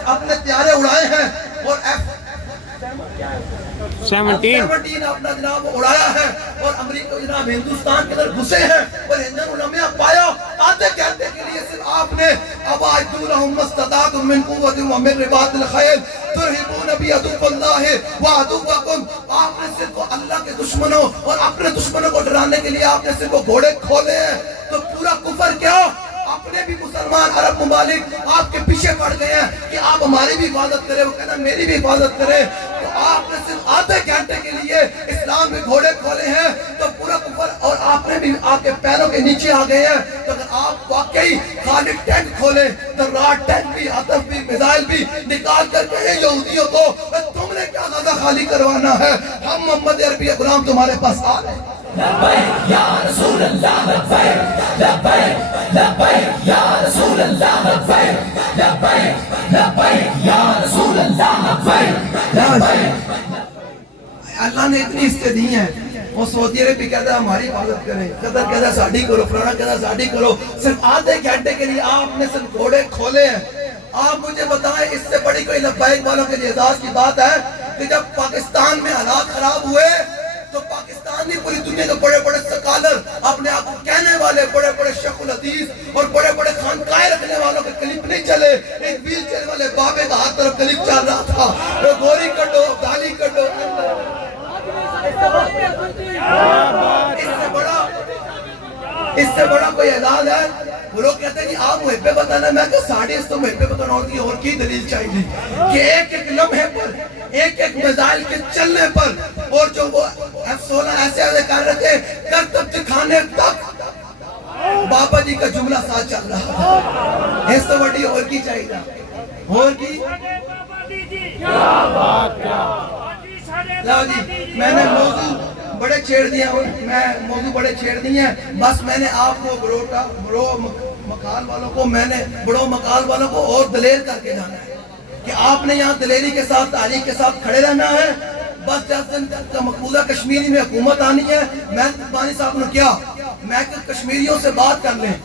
اپنے طیارے اڑائے ہیں اور F-17 اپنا جناب اڑایا ہے اور امریکہ جناب ہندوستان کے اندر گھسے ہیں اور ہندن علماء پایا آدھے گھنٹے کے لیے صرف آپ نے اباعدوا لهم ما استطعتم من قوة ومن رباط الخيل ترهبون بعدو اللہ وعدوکم آپ نے صرف اللہ کے دشمنوں اور اپنے دشمنوں کو ڈرانے کے لیے آپ نے صرف گھوڑے کھولے ہیں تو پورا کفر کیا اپنے بھی مسلمان عرب ممالک آپ کے پیچھے پڑ گئے ہیں کہ آپ ہماری بھی حفاظت کریں وہ کہنا میری بھی حفاظت کریں تو آپ نے صرف آدھے گھنٹے کے لیے اسلام میں گھوڑے کھولے ہیں تو پورا کفر اور آپ نے بھی آپ کے پیروں کے نیچے آ گئے ہیں تو اگر آپ واقعی خالق ٹینک کھولیں تو راڈ ٹینک بھی عطف بھی میزائل بھی نکال کر کہیں یہودیوں کو تم نے کیا غزہ خالی کروانا ہے ہم محمد عربی غلام تمہارے پاس آ رہے ہیں لبیک یا رسول اللہ لبیک لبیک لبیک یا رسول اللہ لبیک لبیک یا رسول اللہ لبیک لبیک اللہ نے اتنی حصے دی ہیں وہ سعودی عرب بھی کہتا ہے ہماری حفاظت کریں قطر کہتا ہے ساڑھی کرو فلانا کہتا ہے ساڑھی کرو صرف آدھے گھنٹے کے لیے آپ نے صرف گھوڑے کھولے ہیں آپ مجھے بتائیں اس سے بڑی کوئی لبیک والوں کے لیے اعزاز کی بات ہے کہ جب پاکستان میں حالات خراب ہوئے تو پاکستان نے پوری دنیا کے بڑے بڑے سکالر اپنے آپ کو کہنے والے بڑے بڑے شیخ الحدیث اور بڑے بڑے خانقاہیں رکھنے والوں کے کلپ نہیں چلے ایک ویل چیئر والے بابے کا ہاتھ طرف کلپ چل رہا تھا وہ گوری کٹو دالی کٹو اس سے بڑا کوئی اعزاز ہے وہ لوگ کہتے ہیں کہ آپ محبے بتانا میں کہ ساڑھے اس تو محبے بتانا اور کی دلیل چاہیے کہ ایک ایک لمحے پر ایک ایک میزائل کے چلنے پر اور جو وہ F-16 ایسے کر رہے تھے کرتب دکھانے تک بابا جی کا جملہ ساتھ چل رہا تھا اس تو بڑی اور کی چاہیے اور کی لاؤ جی میں نے موضوع بڑے چھیڑ دیا ہیں بس میں نے آپ کو بڑو مقال والوں کو اور دلیر کر کے جانا ہے کہ آپ نے یہاں دلیری کے ساتھ تعلیق کے ساتھ کھڑے رہنا ہے بس جس دن تک مقبوضہ کشمیری میں حکومت آنی ہے میں بانی صاحب نے کیا میں کہ کشمیریوں سے بات کر لیں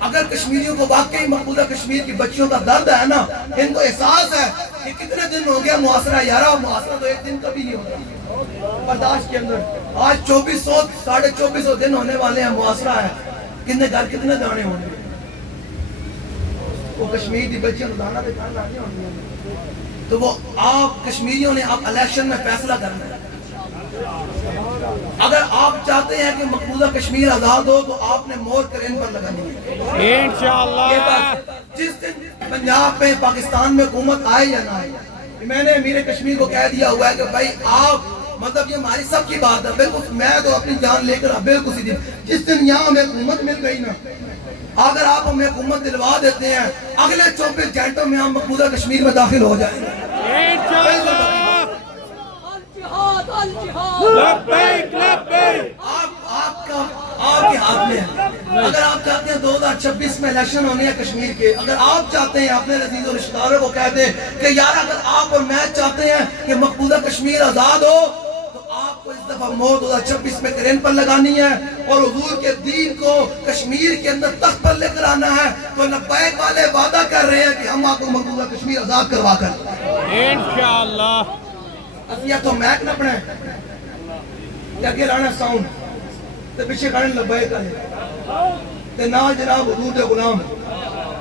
اگر کشمیریوں کو واقعی مقبوضہ کشمیر کی بچیوں کا درد ہے نا ان کو احساس ہے کہ کتنے دن ہو گیا محاصرہ یارہ محاصرہ تو ایک دن کبھی نہیں ہوتا برداشت کے اندر آج 2400 دن ہونے والے ہیں محاصرہ ہے کتنے گھر کتنے دانے ہوں گے وہ کشمیر کی بچیاں کو دانا دکھانا لانے ہوں گے تو وہ آپ کشمیریوں نے آپ الیکشن میں فیصلہ کرنا ہے اگر آپ چاہتے ہیں کہ مقبوضہ کشمیر آزاد ہو تو آپ نے مور کرین پر لگانی ہے انشاءاللہ جس دن پنجاب میں پاکستان میں حکومت آئے یا نہ آئے میں نے امیر کشمیر کو کہہ دیا ہوا ہے کہ بھائی آپ مطلب یہ ہماری سب کی بات ہے بالکل میں تو اپنی جان لے کر بالکل سی دن جس دن یہاں ہمیں حکومت مل گئی نا اگر آپ ہمیں حکومت دلوا دیتے ہیں اگلے 24 گھنٹوں میں ہم مقبوضہ کشمیر میں داخل ہو جائیں گے آپ کے ہاتھ میں ہے اگر آپ چاہتے ہیں 2026 میں الیکشن ہونے ہیں کشمیر کے اگر آپ چاہتے ہیں اپنے عزیز و رشتہ داروں کو کہہ دیں کہ یار اگر آپ اور میں چاہتے ہیں کہ مقبوضہ کشمیر آزاد ہو تو آپ کو اس دفعہ موت 2026 میں کرین پر لگانی ہے اور حضور کے دین کو کشمیر کے اندر تخت پر لے کر آنا ہے تو لبیک والے وعدہ کر رہے ہیں کہ ہم آپ کو مقبوضہ کشمیر آزاد کروا کر انشاءاللہ اسیا تو میک نہ پڑھیں کہ اگے لانا ساؤنڈ تو پیچھے کھڑے لبیک والے تے نہ جناب حضور دے غلام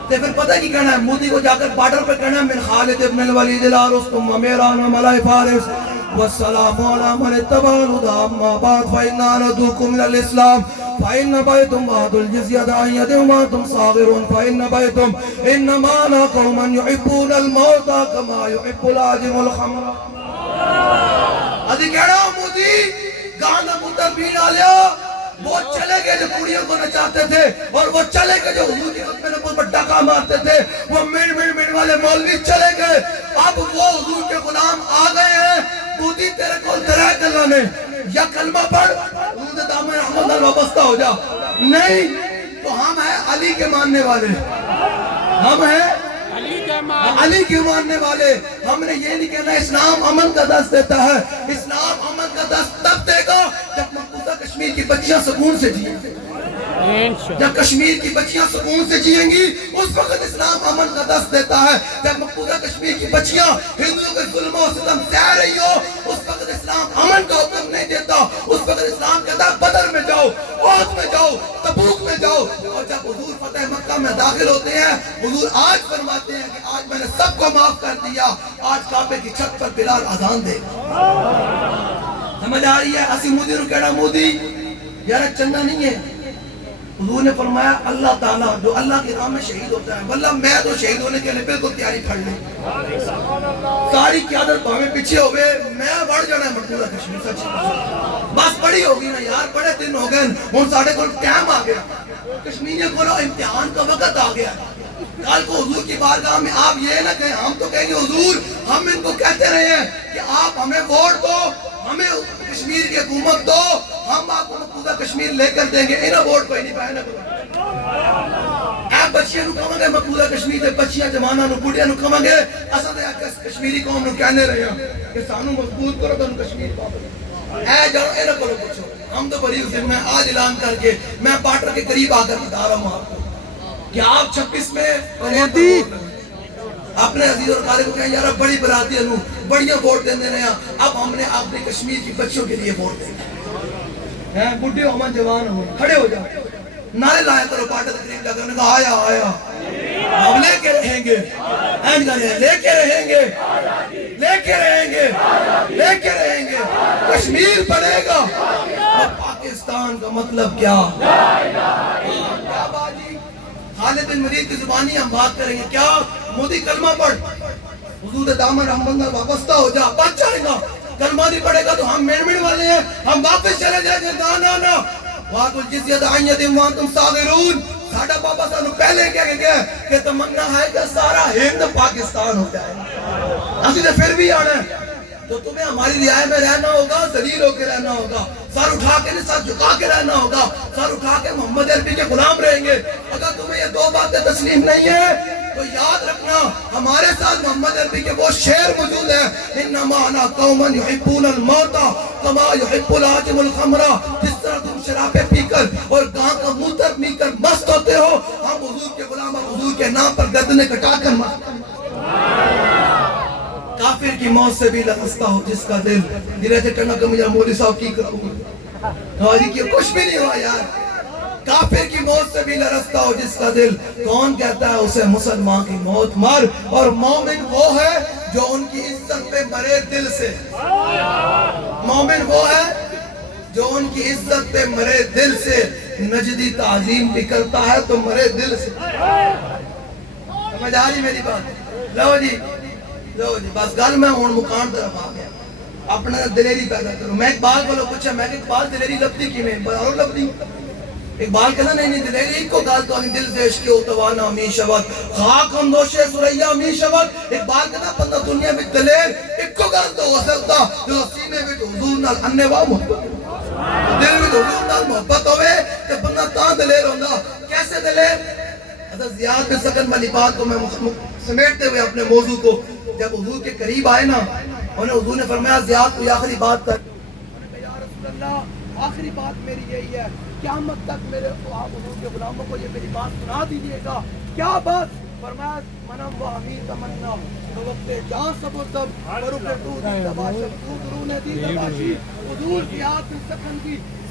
تے پھر پتہ کی کہنا ہے مودی کو جا کر بارڈر پہ کہنا ہے من خالد ابن الولید لا رستم ومیران وملائے فارس والسلام علی من اتبع الہدی اما بعد فإنا ندعوکم من الاسلام فإن بيتم بعد الجزية عن يد وأنتم صاغرون فإن بيتم إنما أنا قوما يحبون الموت كما يحب العاجم الخمر ادھی کہنا مودی گانا پتر پین آلیا وہ چلے گئے جو کڑیوں کو نچاتے تھے اور وہ چلے گئے جو حضور کی خطبے نبوت پر ڈاکہ مارتے تھے وہ مین والے مولوی چلے گئے اب وہ حضور کے غلام آ گئے ہیں مودی تیرے کو درائے دلانے یا کلمہ پڑھ حضور دامن احمد وابستہ ہو جا نہیں تو ہم ہیں علی کے ماننے والے ہم ہیں علی کے ماننے والے ہم نے یہ نہیں کہنا اسلام امن کا دست دیتا ہے اسلام امن کا دست تب دے گا جب مقبوضہ کشمیر کی بچیاں سکون سے جئیں گی جب کشمیر کی بچیاں سکون سے جئیں گی اس وقت اسلام امن کا دست دیتا ہے جب مقبوضہ کشمیر کی بچیاں ہندوؤں کے ظلم و ستم سہ رہی ہو اس وقت اسلام امن کا حکم نہیں دیتا اس وقت اسلام کہتا ہے بدر میں جاؤ احد میں جاؤ تبوک میں جاؤ اور جب حضور فتح مکہ میں داخل ہوتے ہیں حضور آج فرماتے ہیں کہ آج میں نے سب کو معاف کر دیا آج کعبے کی چھت پر بلال اذان دے سمجھ آ رہی ہے اسی مودی نو کہنا مودی یار چندہ نہیں ہے حضور نے فرمایا اللہ تعالیٰ جو اللہ کی راہ میں شہید ہوتا ہے واللہ میں تو شہید ہونے کے لئے بالکل تیاری پھڑ لیں ساری قیادت بھامیں پیچھے ہوئے میں بڑھ جانا ہے مقبوضہ کشمیر سچ بس بڑی ہوگی نا یار بڑے دن ہو گئے ہن ساڑھے کو ٹائم آ گیا کشمیریوں کو امتحان کا وقت آ گیا کل کو حضور کی بارگاہ میں آپ یہ نہ کہیں ہم تو کہیں گے حضور ہم ان کو کہتے رہے ہیں کہ آپ ہمیں ووٹ دو ہمیں کشمیر کی حکومت دو ہم آپ کو مقبوضہ کشمیر لے کر دیں گے انہا ووٹ کوئی نہیں پائے نہ کرو آپ بچیاں نو کہاں گے مقبوضہ کشمیر دے بچیاں جواناں نو بڑھیاں نو کہاں گے اساں تے کشمیری قوم نو کہنے رہے ہیں کہ سانو مضبوط کرو تو کشمیر پاؤ اے جاؤ انہا کو پوچھو ہم تو بری حسین میں آج اعلان کر کے میں پارٹر کے قریب آ کر بتا رہا ہوں آپ کو کہ آپ 26 میں اپنے عزیز اور قارے کو کہیں یارہ بڑی براتی انہوں بڑیاں ووٹ دینے رہے ہیں اب ہم نے اپنے کشمیر کی بچوں کے لیے ووٹ دیں گے بڑھے ہو ہمان جوان ہو کھڑے ہو جائیں نعرے لائے کرو پارٹر تقریب جا کر کہا آیا آیا ہم لے کے رہیں گے لے کے رہیں گے لے کے رہیں گے لے کے رہیں گے کشمیر پڑے گا اور پاکستان کا مطلب کیا کیا باجی خالد بن ولید کی زبانی ہم بات کریں گے کیا مودی کلمہ پڑھ حضور دامن رحمت وابستہ ہو جا بچ جائے گا کلمہ نہیں پڑھے گا تو ہم مین والے ہیں ہم واپس چلے جائیں گے نا وَآتُوا الْجِزْيَةَ عَنْ يَدٍ وَأَنْتُمْ صَاغِرُونَ ساڑھا بابا صاحب پہلے کیا گیا کہ تمنا ہے کہ سارا ہند پاکستان ہو جائے اسی سے پھر بھی آنا ہے تو تمہیں ہماری رعایت میں رہنا ہوگا ذلیل ہو کے رہنا ہوگا سر اٹھا کے نہیں سر جھکا کے رہنا ہوگا سر اٹھا کے محمد عربی کے غلام رہیں گے اگر تمہیں یہ دو باتیں تسلیم نہیں ہے تو یاد رکھنا ہمارے ساتھ محمد عربی کے وہ شعر موجود ہے انما انا قوما يحبون الموت كما يحب العاجم الخمر جس طرح تم شرابیں پی کر اور گاں کا موتر پی کر مست ہوتے ہو ہم حضور کے غلام اور حضور کے نام پر گردنیں کٹا کر مست کافر کی موت سے بھی لرزتا ہو جس کا دل دلے سے ٹھنڈا کہ مجھے مولوی صاحب کی کروں حاجی کی کچھ بھی نہیں ہوا یار کافر کی موت سے بھی لرزتا ہو جس کا دل کون کہتا ہے اسے مسلمان کی موت مر اور مومن وہ ہے جو ان کی عزت پہ مرے دل سے مومن وہ ہے جو ان کی عزت پہ مرے دل سے نجدی تعظیم بھی کرتا ہے تو مرے دل سے سمجھ آ رہی میری بات لو جی بس گل میں ہون مقام طرف آ گیا اپنا دلیری پیدا کرو میں اقبال کو پوچھا میں کہ اقبال دلیری لبدی کی میں بارو لبدی اقبال کہنا نہیں دلیری ایک کو گال تو دل سے عشق اتوانا می شود خاک ہم دوشے سریا می شود اقبال کہنا بندہ دنیا میں دلیر ایک کو گال تو ہو سکتا جو سینے میں حضور نال اننے وا محبت دل میں حضور نال محبت ہوئے کہ بندہ تاں دلیر ہوندہ کیسے دلیر حضرت زیاد بن سکن والی بات کو میں سمیٹتے ہوئے اپنے موضوع کو جب حضور کے قریب آئے نا انہیں حضور نے فرمایا زیاد کوئی آخری بات کر یا رسول اللہ آخری بات میری یہی ہے قیامت تک میرے آپ حضور کے غلاموں کو یہ میری بات سنا دیجئے گا کیا بات فرمایا منم و امیر تمنا وقت جہاں سب و سب بروک تو دی تباشر تو درون دی تباشی حضور زیاد بن سکن کی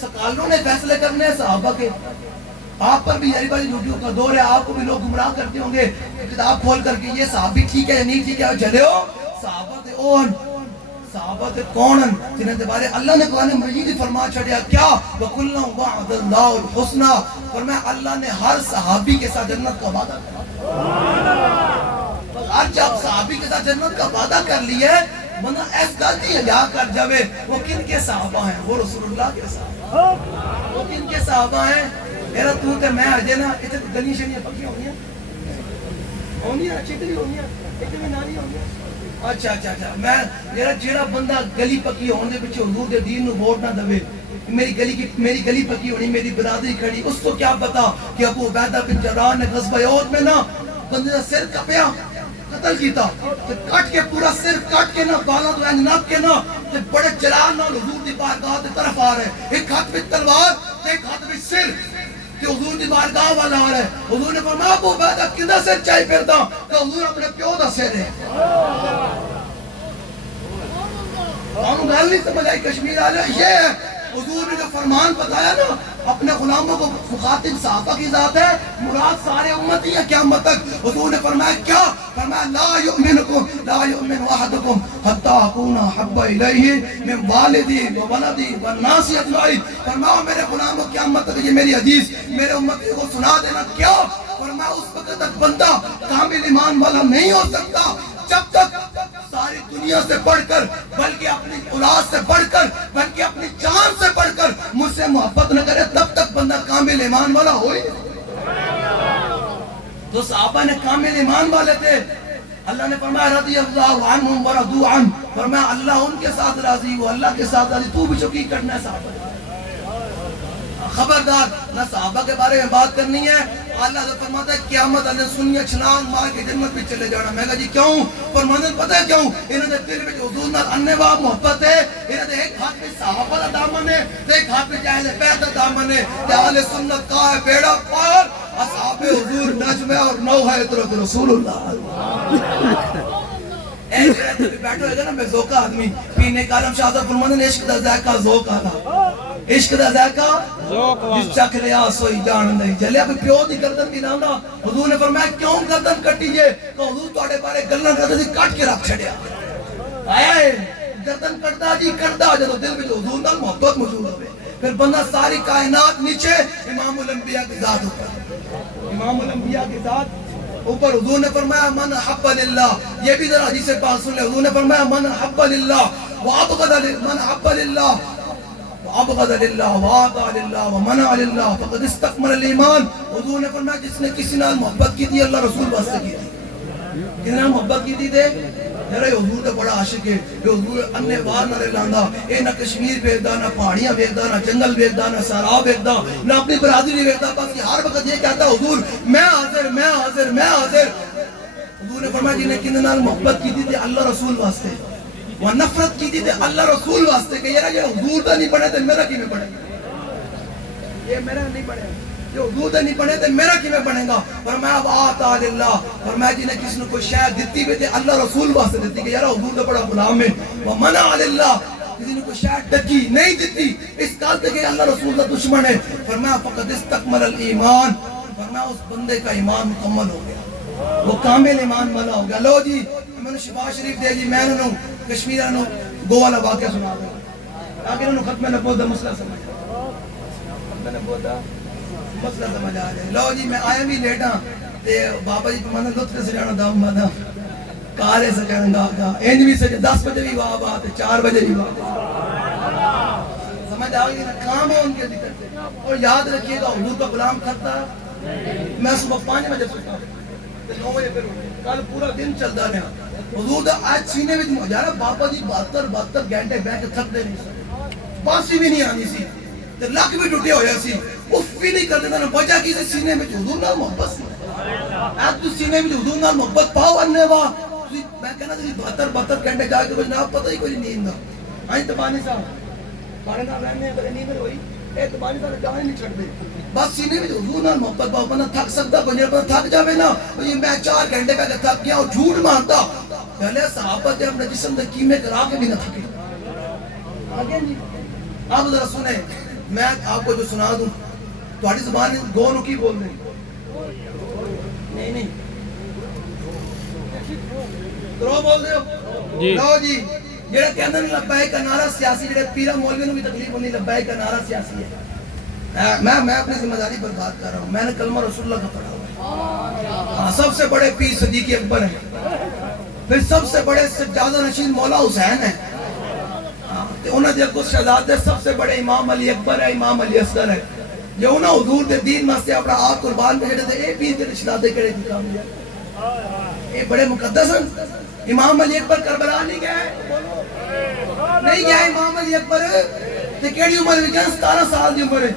سکالروں نے فیصلے کرنے ہیں صحابہ کے. آپ پر بھی یاری باری یوٹیوب کا دور ہے, آپ کو بھی لوگ گمراہ کرتے ہوں گے کتاب کھول کر کے, یہ صحابی ٹھیک ہے یا نہیں ٹھیک ہے, چلے ہو صحابہ تے اون صحابہ تے کونن جنہیں دے بارے اللہ نے قرآن مجید فرما چھڑیا کیا وَقُلْنَا وَعْدَ اللَّهُ الْحُسْنَى, فرمایا اللہ نے ہر صحابی کے ساتھ جنت کا وعدہ کیا. آج جب صحابی کے ساتھ جنت کا وعدہ کر لیا ہے بندہ ایس غلطی ہجا کر جاوے وہ کن کے صحابہ ہیں, وہ رسول اللہ کے صحابہ, وہ کن کے صحابہ ہیں. میرا تو تے میں آجے نا اتنے گلی شنیاں پکیاں ہونی ہیں چکلی ہونی ہیں اتنے میں نانی ہونی ہیں. اچھا اچھا اچھا میں میرا جیڑا بندہ گلی پکی ہونے پچھے حضور دے دین نو ووٹ نہ دوے, میری گلی پکی ہونی, میری برادری کھڑی, اس کو کیا پتا کہ ابو عبیدہ بن جراح نے غزوہ احد میں نا بندے دا سر کپیا قتل کیتا, تے کٹ کے پورا سر کٹ کے نا بالا تو انج نپ کے نا تے بڑے جلال نال حضور دی بارگاہ دی طرف آ رہے, ایک ہاتھ میں تلوار تے ایک ہاتھ میں سر, کہ حضور دی بارگاہ والا آ رہا ہے. حضور نے فرمایا ابو عبیدہ کدھا سر چاہی پھردا, کہ حضور اپنے پیو دا سر ہے. ہم گل نہیں سمجھ آئی کشمیر والے, یہ ہے حضور نے جو فرمان بتایا نا اپنے غلاموں کو مخاطب صحابہ کی ذات ہے, مراد سارے امتی ہیں قیامت تک. حضور نے فرمایا کیا, فرمایا لا یؤمن احدکم حتی اکون احب الیہ من والدی وولدی والناس اجمعین. فرمایا میرے غلاموں قیامت تک, یہ میری حدیث میرے امتی کو سنا دینا, کیا فرمایا اس وقت تک بندہ کامل ایمان والا نہیں ہو سکتا جب تک ساری دنیا سے بڑھ کر بلکہ اپنی اولاد سے بڑھ کر بلکہ اپنی جان سے بڑھ کر مجھ سے محبت نہ کرے, تب تک بندہ کامل ایمان والا ہوئی. تو صحابہ نے کامل ایمان والے تھے. اللہ نے فرمایا رضی اللہ عنہم ورضوا عنہ, فرمایا اللہ ان کے ساتھ راضی, وہ اللہ کے ساتھ راضی. تو بھی چکی کرنا ہے صحابہ, خبردار نہ صحابہ کے بارے میں بات کرنی ہے. اللہ سے فرماتا ہے قیامت اللہ سنیا چھلانگ مار کے جنت میں چلے جانا. میں کہا جی کیوں؟ فرماتا ہے پتہ ہے کیوں؟ انہوں نے دل میں حضور نال انواع محبت ہے, انہوں نے ایک ہاتھ میں صحابہ کا دامن ہے, ایک ہاتھ میں اہل بیت کا دامن ہے. اہل سنت کا ہے بیڑا پار, اصحاب حضور نجم اور نو ہے طرف رسول اللہ. ایسے رہتے بھی بیٹھو ہے نا میں ذوقہ آدمی پینے کا عالم شاہ صاحب فرماتے ہیں عشق دا ذائقہ ذوق آتا, عشق دا ذائقہ جس چکھ لیا سوئی جان نہیں جلے. اب پیو دی گردن کی نانا حضور نے فرمایا کیوں گردن کٹی جے, تو حضور توڑے بارے گلن گردن سے کٹ کے رکھ چھڑیا. آیا ہے گردن کٹتا جی کرتا جدو دل میں جو حضور نال محبت موجود ہوئے, پھر بندہ ساری کائنات نیچے امام الانبیاء کی ذات اوپر, امام الانبیاء کی ذات اوپر. حضور نے فرمایا من حب للہ, یہ بھی ذرا حدیث پاک سن لے. حضور نے فرمایا من حب للہ وابغض من حب للہ وابغض للہ وعطا للہ ومنع للہ فقد استکمل الایمان. حضور نے فرمایا جس نے کسی نال محبت کی تھی اللہ رسول واسطے کی تھی, کس نال محبت کی تھی دے میرا حضور تو بڑا عاشق ہے, جو حضور اننے وار نہ لاندا, اے نہ کشمیر ویکدا, نہ پہاڑیاں ویکدا, نہ جنگل ویکدا, نہ صحرا ویکدا, نہ اپنی برادری ویکدا, بس یہ ہر وقت یہ کہتا حضور میں حاضر میں حاضر میں حاضر. حضور نے فرمایا جنہیں کن نال محبت کی تھی اللہ رسول واسطے, وہ نفرت کی تھی اللہ رسول واسطے, کہ یہ حضور تو نہیں پڑھے تو میرا کی میں پڑھے گا, یہ میرا نہیں پڑھے گا, جو حضور نہیں پڑھے تو میرا کی میں پڑھے گا. فرمایا وعطا للہ, فرمایا جنہیں کس نے کوئی شاید دیتی بھی تھے اللہ رسول واسطے دیتی, کہ یار حضور تو بڑا غلام ہے. ومنع للہ, کسی نے کوئی شاید ڈکی نہیں دیتی اس کال تک کہ اللہ رسول کا دشمن ہے. فرمایا فقد استکمل الایمان, فرمایا اس بندے کا ایمان مکمل ہو گیا, وہ کامل ایمان والا ہو گیا. لو جی میں نے شفا شریف دے جی, میں نے کشمیر نے گوا والا واقعہ سنا دیا تاکہ انہوں نے ختم نبوت دا مسئلہ سمجھ آئے, ختم نبوت دا مسئلہ سمجھ آ جائے. لو جی میں آیا بھی لیٹ ہاں تے بابا جی پمانا لطف سے جانا دا امادا کارے سے جانا گا اینج بھی سے 10 بجے بھی واہ بات 4 بجے بھی واہ, سمجھ آ گئی نا, کام ہے ان کے ذکر سے. اور یاد رکھیے گا حضور کا غلام کرتا, میں صبح 5 بجے سوتا ہوں 9 بجے پھر کل پورا دن چلتا رہا. حضور دا آج سینے میں مجھارا بابا جی 72 گھنٹے بیٹھ کے تھک دے نہیں سکتے, بانسی بھی نہیں آنی سی, لک بھی ٹوٹے ہویا سی, اف بھی نہیں کرتے تھا. وجہ کی سے سینے میں حضور نال محبت سی, آج تو سینے میں حضور نال محبت پاؤ اننے واہ. میں کہنا تھی 72 گھنٹے جا کے کچھ نہ پتہ ہی کوئی نیند نہ آئیں تبانی صاحب بارے نہ رہنے ہیں بڑے نیند ہوئی, اے تبانی صاحب جانے نہیں چھڑ دے, بس سینے میں حضور نال محبت پاؤ. بنا تھک سکتا بجے پر تھک جاوے نا, میں 4 گھنٹے پہلے تھک گیا اور جھوٹ مانتا. پہلے صحابہ نے اپنے جسم میں کیمے کرا کے بھی نہ تھکے. آگے نہیں, آپ ذرا سنیں میں آپ کو جو سنا دوں تہاڈی زبان گو نو کی بول دیں نہیں کرو بول دے جی لو جی جڑا کہندے نے لبیک کا نعرہ سیاسی جڑے پیرا مولوی نو بھی تکلیف ہوندی لبیک کا نعرہ سیاسی ہے میں اپنی ذمہ داری پر بات کر رہا ہوں میں نے کلمہ رسول اللہ کا پڑھا ہوا ہے سب سے بڑے پیر صدیق اکبر ہیں پھر سب سے بڑے سجادہ نشین مولا حسین ہیں تے انہاں دے کو شہزادے سب سے بڑے امام علی اکبر ہے امام علی اصغر ہے جو انہاں حضور دے دین واسطے اپنا آپ قربان بھیجے تے اے پیر دے شہزادے کڑے دی کام ہے اے بڑے مقدس ہیں امام علی اکبر کربلا نہیں گئے نہیں گیا امام علی اکبر تے کیڑی عمر وچ 17 سال دی عمر ہے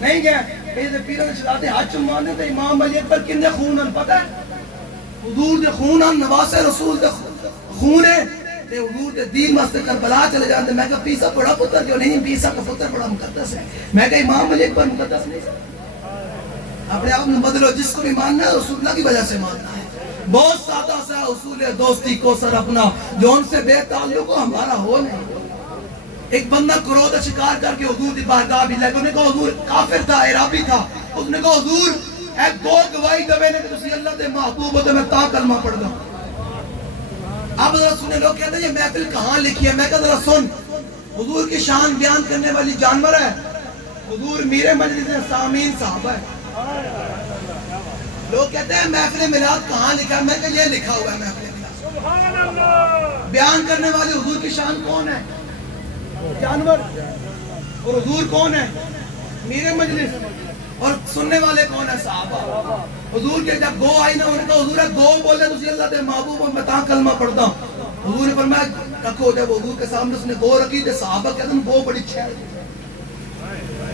نہیں گیا اے تے پیراں دے شہزادے ہاتھ چوماندے تے امام علی اکبر کنے خون نال پتہ ہے حضور دے خون ہن نواسے رسول دے خون ہے تے حضور دے دین واسطے کربلا چلے جاندے میں کہا پیسا بڑا پتر کیوں نہیں پیسا کا پتر بڑا مقدس ہے میں کہا امام علی اکبر مقدس نہیں اپنے آپ میں بدلو جس کو بھی ماننا ہے رسول اللہ کی وجہ سے ماننا ہے بہت سادہ سا اصول دوستی کو سر اپنا جو ان سے بے تعلق ہو ہمارا ہو نہیں ایک بندہ کرودہ شکار کر کے حضور دی بارگاہ بھی لے گا انہوں نے کہا حضور کافر تھا عرابی تھا اس نے کہا حضور ایک دو گواہی دوے نے کہ تسی اللہ دے محبوب ہوتے میں تا کلمہ پڑھ دا اب ذرا سنے لوگ کہتے ہیں یہ محفل کہاں لکھی ہے میں کہا ذرا سن حضور کی شان بیان کرنے والی جانور ہے حضور میرے مجلس سامین صحابہ ہے لوگ کہتے ہیں محفل میلاد کہاں لکھا ہے میں کہا یہ لکھا ہوا ہے محفل میلاد بیان کرنے والے حضور کی شان کون ہے جانور اور حضور کون ہے میرے مجلس اور سننے والے کون ہے صحابہ حضور کے جب گو آئی نا انہوں نے کہا حضور ہے گو بولے تو اللہ دے محبوب اور میں تاں کلمہ پڑھتا ہوں حضور نے فرمایا رکھو جب حضور کے سامنے اس نے گو رکھی تے صحابہ کہتے ہیں گو بڑی چھیڑ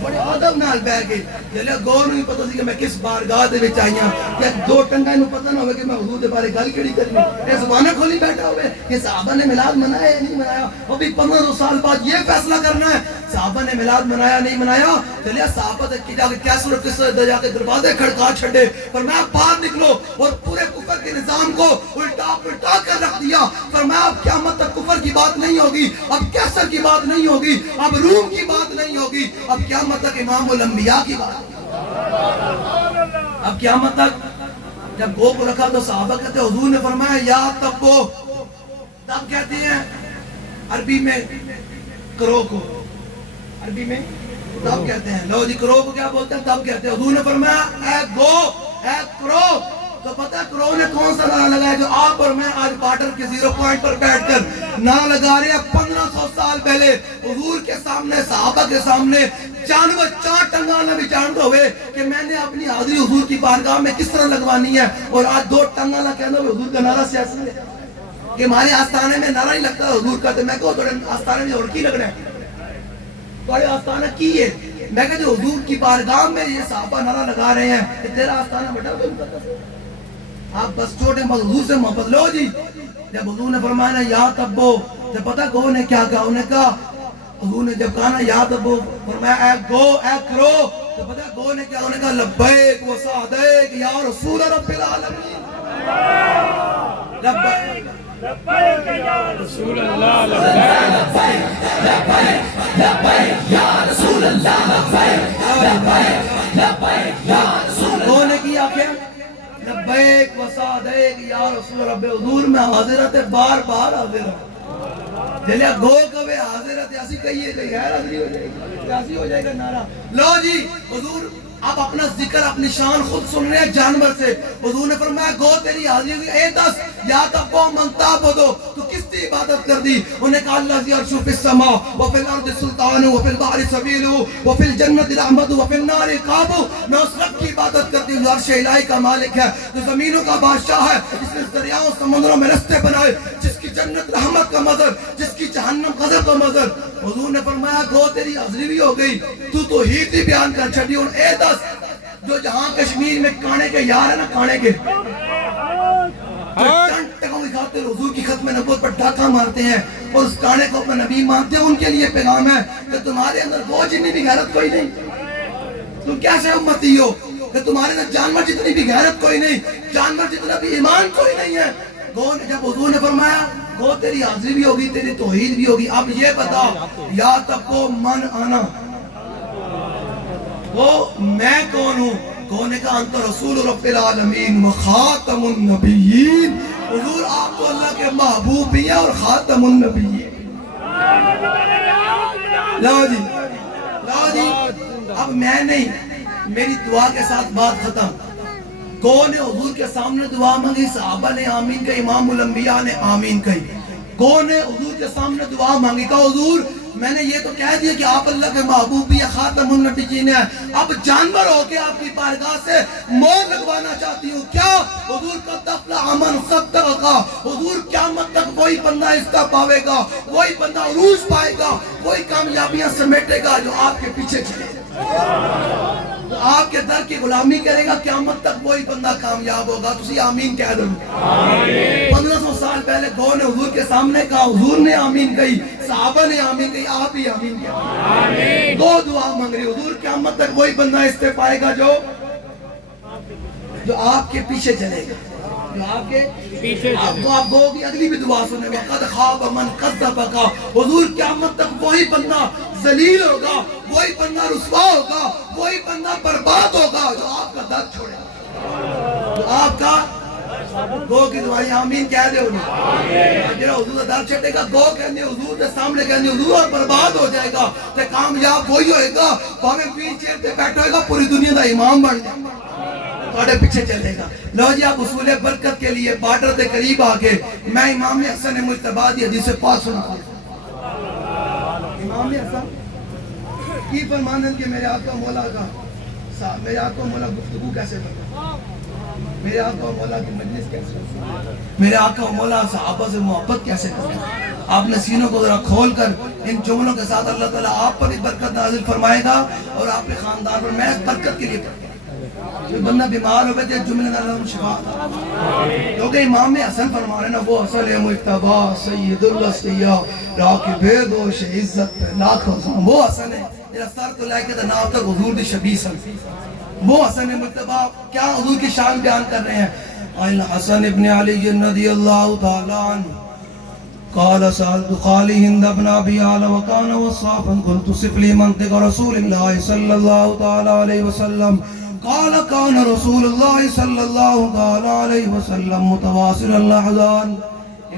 بڑے آدم نال بہ گئے جلے گو نہیں پتہ سی کہ میں کس بارگاہ دے وچ آئی ہاں یا دو ٹنگا انہوں پتہ نہ ہوئے کہ میں حضور دے بارے گل کیڑی کرنی یہ زبانہ کھولی بیٹھا ہوئے کہ صحابہ نے میلاد منایا یا نہیں منایا ابھی 15 سال بعد یہ فیصلہ کرنا ہے صحابہ نے میلاد منایا نہیں منایا چلے صحابہ کی جا کے کیسے اور کس دے جا کے دروازے کھڑکا چھڑے فرمایا باہر نکلو اور پورے کفر کے نظام کو الٹا پلٹا کر رکھ دیا فرمایا اب قیامت تک کفر کی بات نہیں ہوگی اب کیسر کی بات نہیں ہوگی اب روم کی بات نہیں ہوگی اب قیامت تک امام الانبیاء کی بات اب قیامت تک جب گو کو رکھا تو صحابہ کہتے حضور نے فرمایا یا تبو تب کہتے ہیں عربی میں کرو کو عربی میں تب کہتے ہیں لو جی کرو کو کیا بولتے ہیں تب کہتے ہیں حضور نے فرمایا اے گو اے کرو تو پتہ کرو نے کون سا نعرہ لگایا جو آپ اور میں آج بارڈر کے 0 پوائنٹ پر بیٹھ کر نعرہ لگا رہے ہیں 1500 سال پہلے حضور کے سامنے صحابہ کے سامنے جانور 4 ٹنگانا بھی جانتے ہوئے کہ میں نے اپنی حاضری حضور کی بارگاہ میں کس طرح لگوانی ہے اور آج 2 ٹنگانا کہنا ہوئے حضور کا نعرہ سیاسی ہے کہ ہمارے آستانے میں نعرہ نہیں لگتا حضور کا تو میں کہو تھوڑے آستانے میں اور کی لگ رہا ہے تھوڑے آستانہ کی ہے میں کہا جو حضور کی بارگاہ میں یہ صحابہ نعرہ لگا رہے ہیں کہ تیرا آستانہ بڑا کوئی مقدس ہے آپ بس چھوٹے حضور سے محبت لو جی جب حضور نے فرمایا یا تبو جب پتہ گو نے کیا کہا انہیں کہا حضور نے جب کہا نا یا تبو فرمایا اے گو اے کرو تو پتہ گو نے کیا انہیں کہا لبیک و سعدیک یا رسول رب العالمین لبیک لبیک یا رسول اللہ لبیک لبیک لبیک یا رسول اللہ لبیک لبیک لبیک یا رسول گو نے کیا کیا لبیک و سعدیک یا رسول رب حضور میں حاضرت بار بار حاضر ہوں جلے گو کبھے حاضرت ایسی کہیے کہ غیر حاضری ہو جائے گی ایسی ہو جائے گا نعرہ لو جی حضور آپ اپنا ذکر اپنی شان خود سن رہے ہیں جانور سے حضور نے فرمایا گو تیری حاضری ہوئی اے دس یا تبو منتاب ہو دو تو کس کی عبادت کر دی انہیں کہا اللہ زی عرشو فی السماء وفی الارض سلطان وفی البحر سبیل وفی الجنت العمد وفی النار قابو میں اس رب کی عبادت کرتی ہوں جو عرش الہی کا مالک ہے جو زمینوں کا بادشاہ ہے جس نے دریاؤں سمندروں میں رستے بنائے جس کی جنت رحمت کا مظہر جس کی جہنم غضب کا مظہر حضور نے فرمایا گو تیری حاضری بھی ہو گئی تو توحید بھی بیان کر چھڑی اور اے دس جو جہاں کشمیر میں کانے کے یار ہے نا کانے کے چند ٹکوں کی خاطر حضور کی ختم نبوت پر ڈاکہ مارتے ہیں اور اس کانے کو اپنا نبی مانتے ہیں ان کے لیے پیغام ہے کہ تمہارے اندر وہ جتنی بھی غیرت کوئی نہیں تم کیسے امتی ہو کہ تمہارے اندر جانور جتنی بھی غیرت کوئی نہیں جانور جتنا بھی ایمان کوئی نہیں ہے گو نے جب حضور نے فرمایا گو تیری حاضری بھی ہوگی تیری توحید بھی ہوگی اب یہ بتا یا تب کو من آنا وہ میں کون ہوں؟ کون نے کہا انت رسول رب العالمین و خاتم النبیین، حضور آپ تو اللہ کے محبوب بھی ہیں اور خاتم النبیین۔ لاؤ جی اب میں نہیں، میری دعا کے ساتھ بات ختم۔ کون نے حضور کے سامنے دعا مانگی؟ صحابہ نے آمین کہی، امام الانبیاء نے آمین کہی۔ کون نے حضور کے سامنے دعا مانگی؟ کہا حضور میں نے یہ تو کہہ دیا کہ آپ اللہ کے محبوب بھی خاتم النبیین ہیں، اب جانور ہو کے آپ کی بارگاہ سے مور لگوانا چاہتی ہوں، کیا؟ حضور قد افلح من صدق، حضور قیامت تک وہی بندہ عزت پاوے گا، وہی بندہ عروج پائے گا، وہی کامیابیاں سمیٹے گا جو آپ کے پیچھے چلے گا، تو آپ کے در کی غلامی کرے گا، قیامت تک وہی بندہ کامیاب ہوگا۔ تسی آمین کہہ دو۔ 1500 سال پہلے کون نے حضور کے سامنے کہا؟ حضور نے آمین کہی، صحابہ نے آمین کہی، آپ ہی آمین کہا۔ دو دعا مانگ رہے حضور، قیامت تک وہی بندہ اس سے پائے گا جو آپ کے پیچھے چلے گا، جو آپ کے پیچھے تو آپ گو کی اگلی بھی دعا سنیں، وَقَدْ خَابَ مَنْ كَذَّبَكَ، حضور قیامت تک وہی بندہ ذلیل ہوگا، وہی بندہ رسوا ہوگا، وہی بندہ برباد ہوگا جو آپ کا درد چھوڑے گا، جو آپ کا گو کی دعائی آمین کہہ دے انہیں، جنہا حضور کا درد چھٹے گا، گو کہنے حضور کے سامنے کہنے حضور اور برباد ہو جائے گا، تے کامیاب وہی ہوئے گا، باویں پیر چیر تے بیٹھ ہوئے گا، پوری دنیا دا امام بڑھ جائے گا، توڑے پیچھے چلے گا۔ لو جی آپ اصول برکت کے لیے بارڈر تے قریب آگے میں امام حسن مجتبیٰ دی حدیث پاک سنا۔ امام حسن کی فرماندن کہ میرے آقا مولا گفتگو کیسے کرتا، میرے آقا مولا کی مجلس کیسے کرتا، میرے آقا مولا صحابہ سے محبت کیسے کرتا۔ آپ نے سینوں کو ذرا کھول کر ان جملوں کے ساتھ اللہ تعالیٰ آپ پر بھی برکت نازل فرمائے گا اور آپ کے خاندان پر۔ میں برکت کے لیے کرتا جو بندہ بیمار ہوئے تھے جملے نالم شفا تھا، کیونکہ امام حسن فرما رہے نا وہ اصل مجتبیٰ سید الاسیاء راکب دوش عزت پہ لاکھ حسن، وہ حسن ہے جنہا سر تو لے کے نام تک حضور دی شبیہ سن، وہ حسن مجتبیٰ کیا حضور کی شان بیان کر رہے ہیں۔ حسن ابن علی رضی اللہ تعالیٰ عنہ قال سألت خالي هند بن أبي عالى وكان وصافا قلت صف لي منطق رسول الله صلى الله تعالى عليه وسلم قال كان رسول الله صلى الله تعالى عليه وسلم متواصل اللحظان۔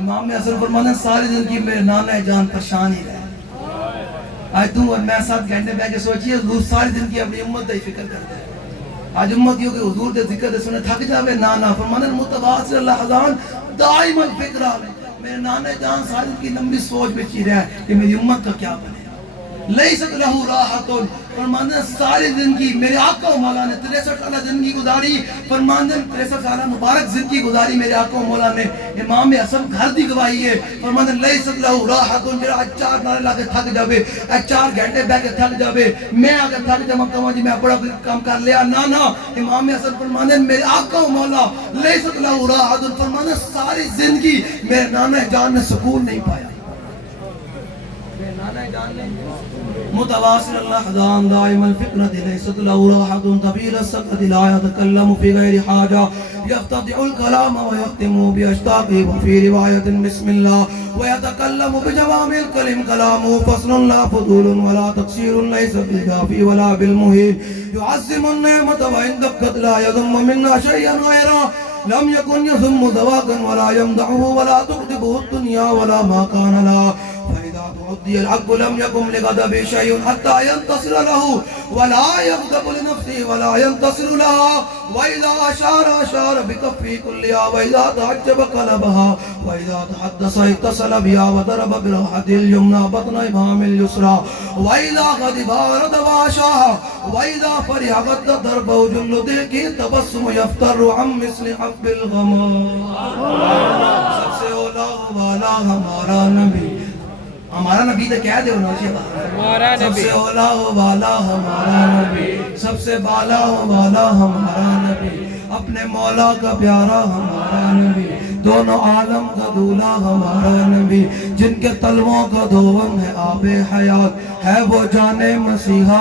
امام حسن فرماتے ہیں سارے دن کی میرے نانا جان پریشان ہی رہے، آج تم اور میں 7 گھنٹے بیٹھ کے سوچئے حضور سارے دن کی اپنی امت دی فکر کرتے ہیں، آج امت یہ کہ حضور دے ذکر دے سنے تھک جاوے نانا، فرماتے ہیں متواصل اللحظان دائما فکر آلے، میرے نانا جان ساری کی لمبی سوچ میں چی رہا ہے کہ میری امت کا کیا بنے۔ لیست لہو راحتن، فرماندن ساری زندگی میرے آقا و مولا نے 63 سالہ زندگی گزاری، فرماندن 63 سالہ مبارک زندگی گزاری میرے آقا و مولا نے۔ امام حسن گھر دی گواہی ہے، فرماندن لیست لہو راحتن، جرا 4 نعرے لا کے تھک جاوے، 4 گھنٹے بیٹھ کے تھک جاوے، میں آگے تھک جاوے کہاں جی میں بڑا کام کر لیا، نا امام حسن فرماندن میرے آقا و مولا لیست لہو راحتن، فرماندن ساری زندگی میرے نانا جان نے سکون نہیں پایا، میرے نانا جان نے متواصل اللحظان دائم الفکرة لیست له راحة طویل السکرة لا يتکلم في غیر حاجة يفتتح الكلام ويختم بأشتاقه وفي رواية بسم الله ويتكلم بجوامع الكلم كلامه فصل لا فضول ولا تقصير ليس بالجافي ولا بالمهين يعظم النعمة وإن دقت لا يذم منا شيئا غيره لم يكن يذم ذواقا ولا يمدحه ولا تغضبه الدنيا ولا ما كان لها فإذا تعدي الحق لم يكن لغضب شيء حتى ينتصر له ولا يغضب لنفسه ولا ينتصر لها وإذا أشار بكفه كلها وإذا تعجب قلبها وإذا تحدث اتصل بها وضرب براحة اليمنى بطن إمام اليسرى وإذا غضب أرد واشاها وإذا فرح غض ضربه جل دل تبسم يفتر عن مثل حب الغمام۔ سب سے اولا والا ہمارا نبی، ہمارا نبی تو کہہ دے انہوں سب سے اولا والا ہمارا نبی، سب سے بالا والا ہمارا نبی، اپنے مولا کا پیارا ہمارا نبی، دونوں عالم کا دولہ ہمارا نبی، جن کے تلووں کا دھون ہے آب حیات، ہے وہ جان مسیحا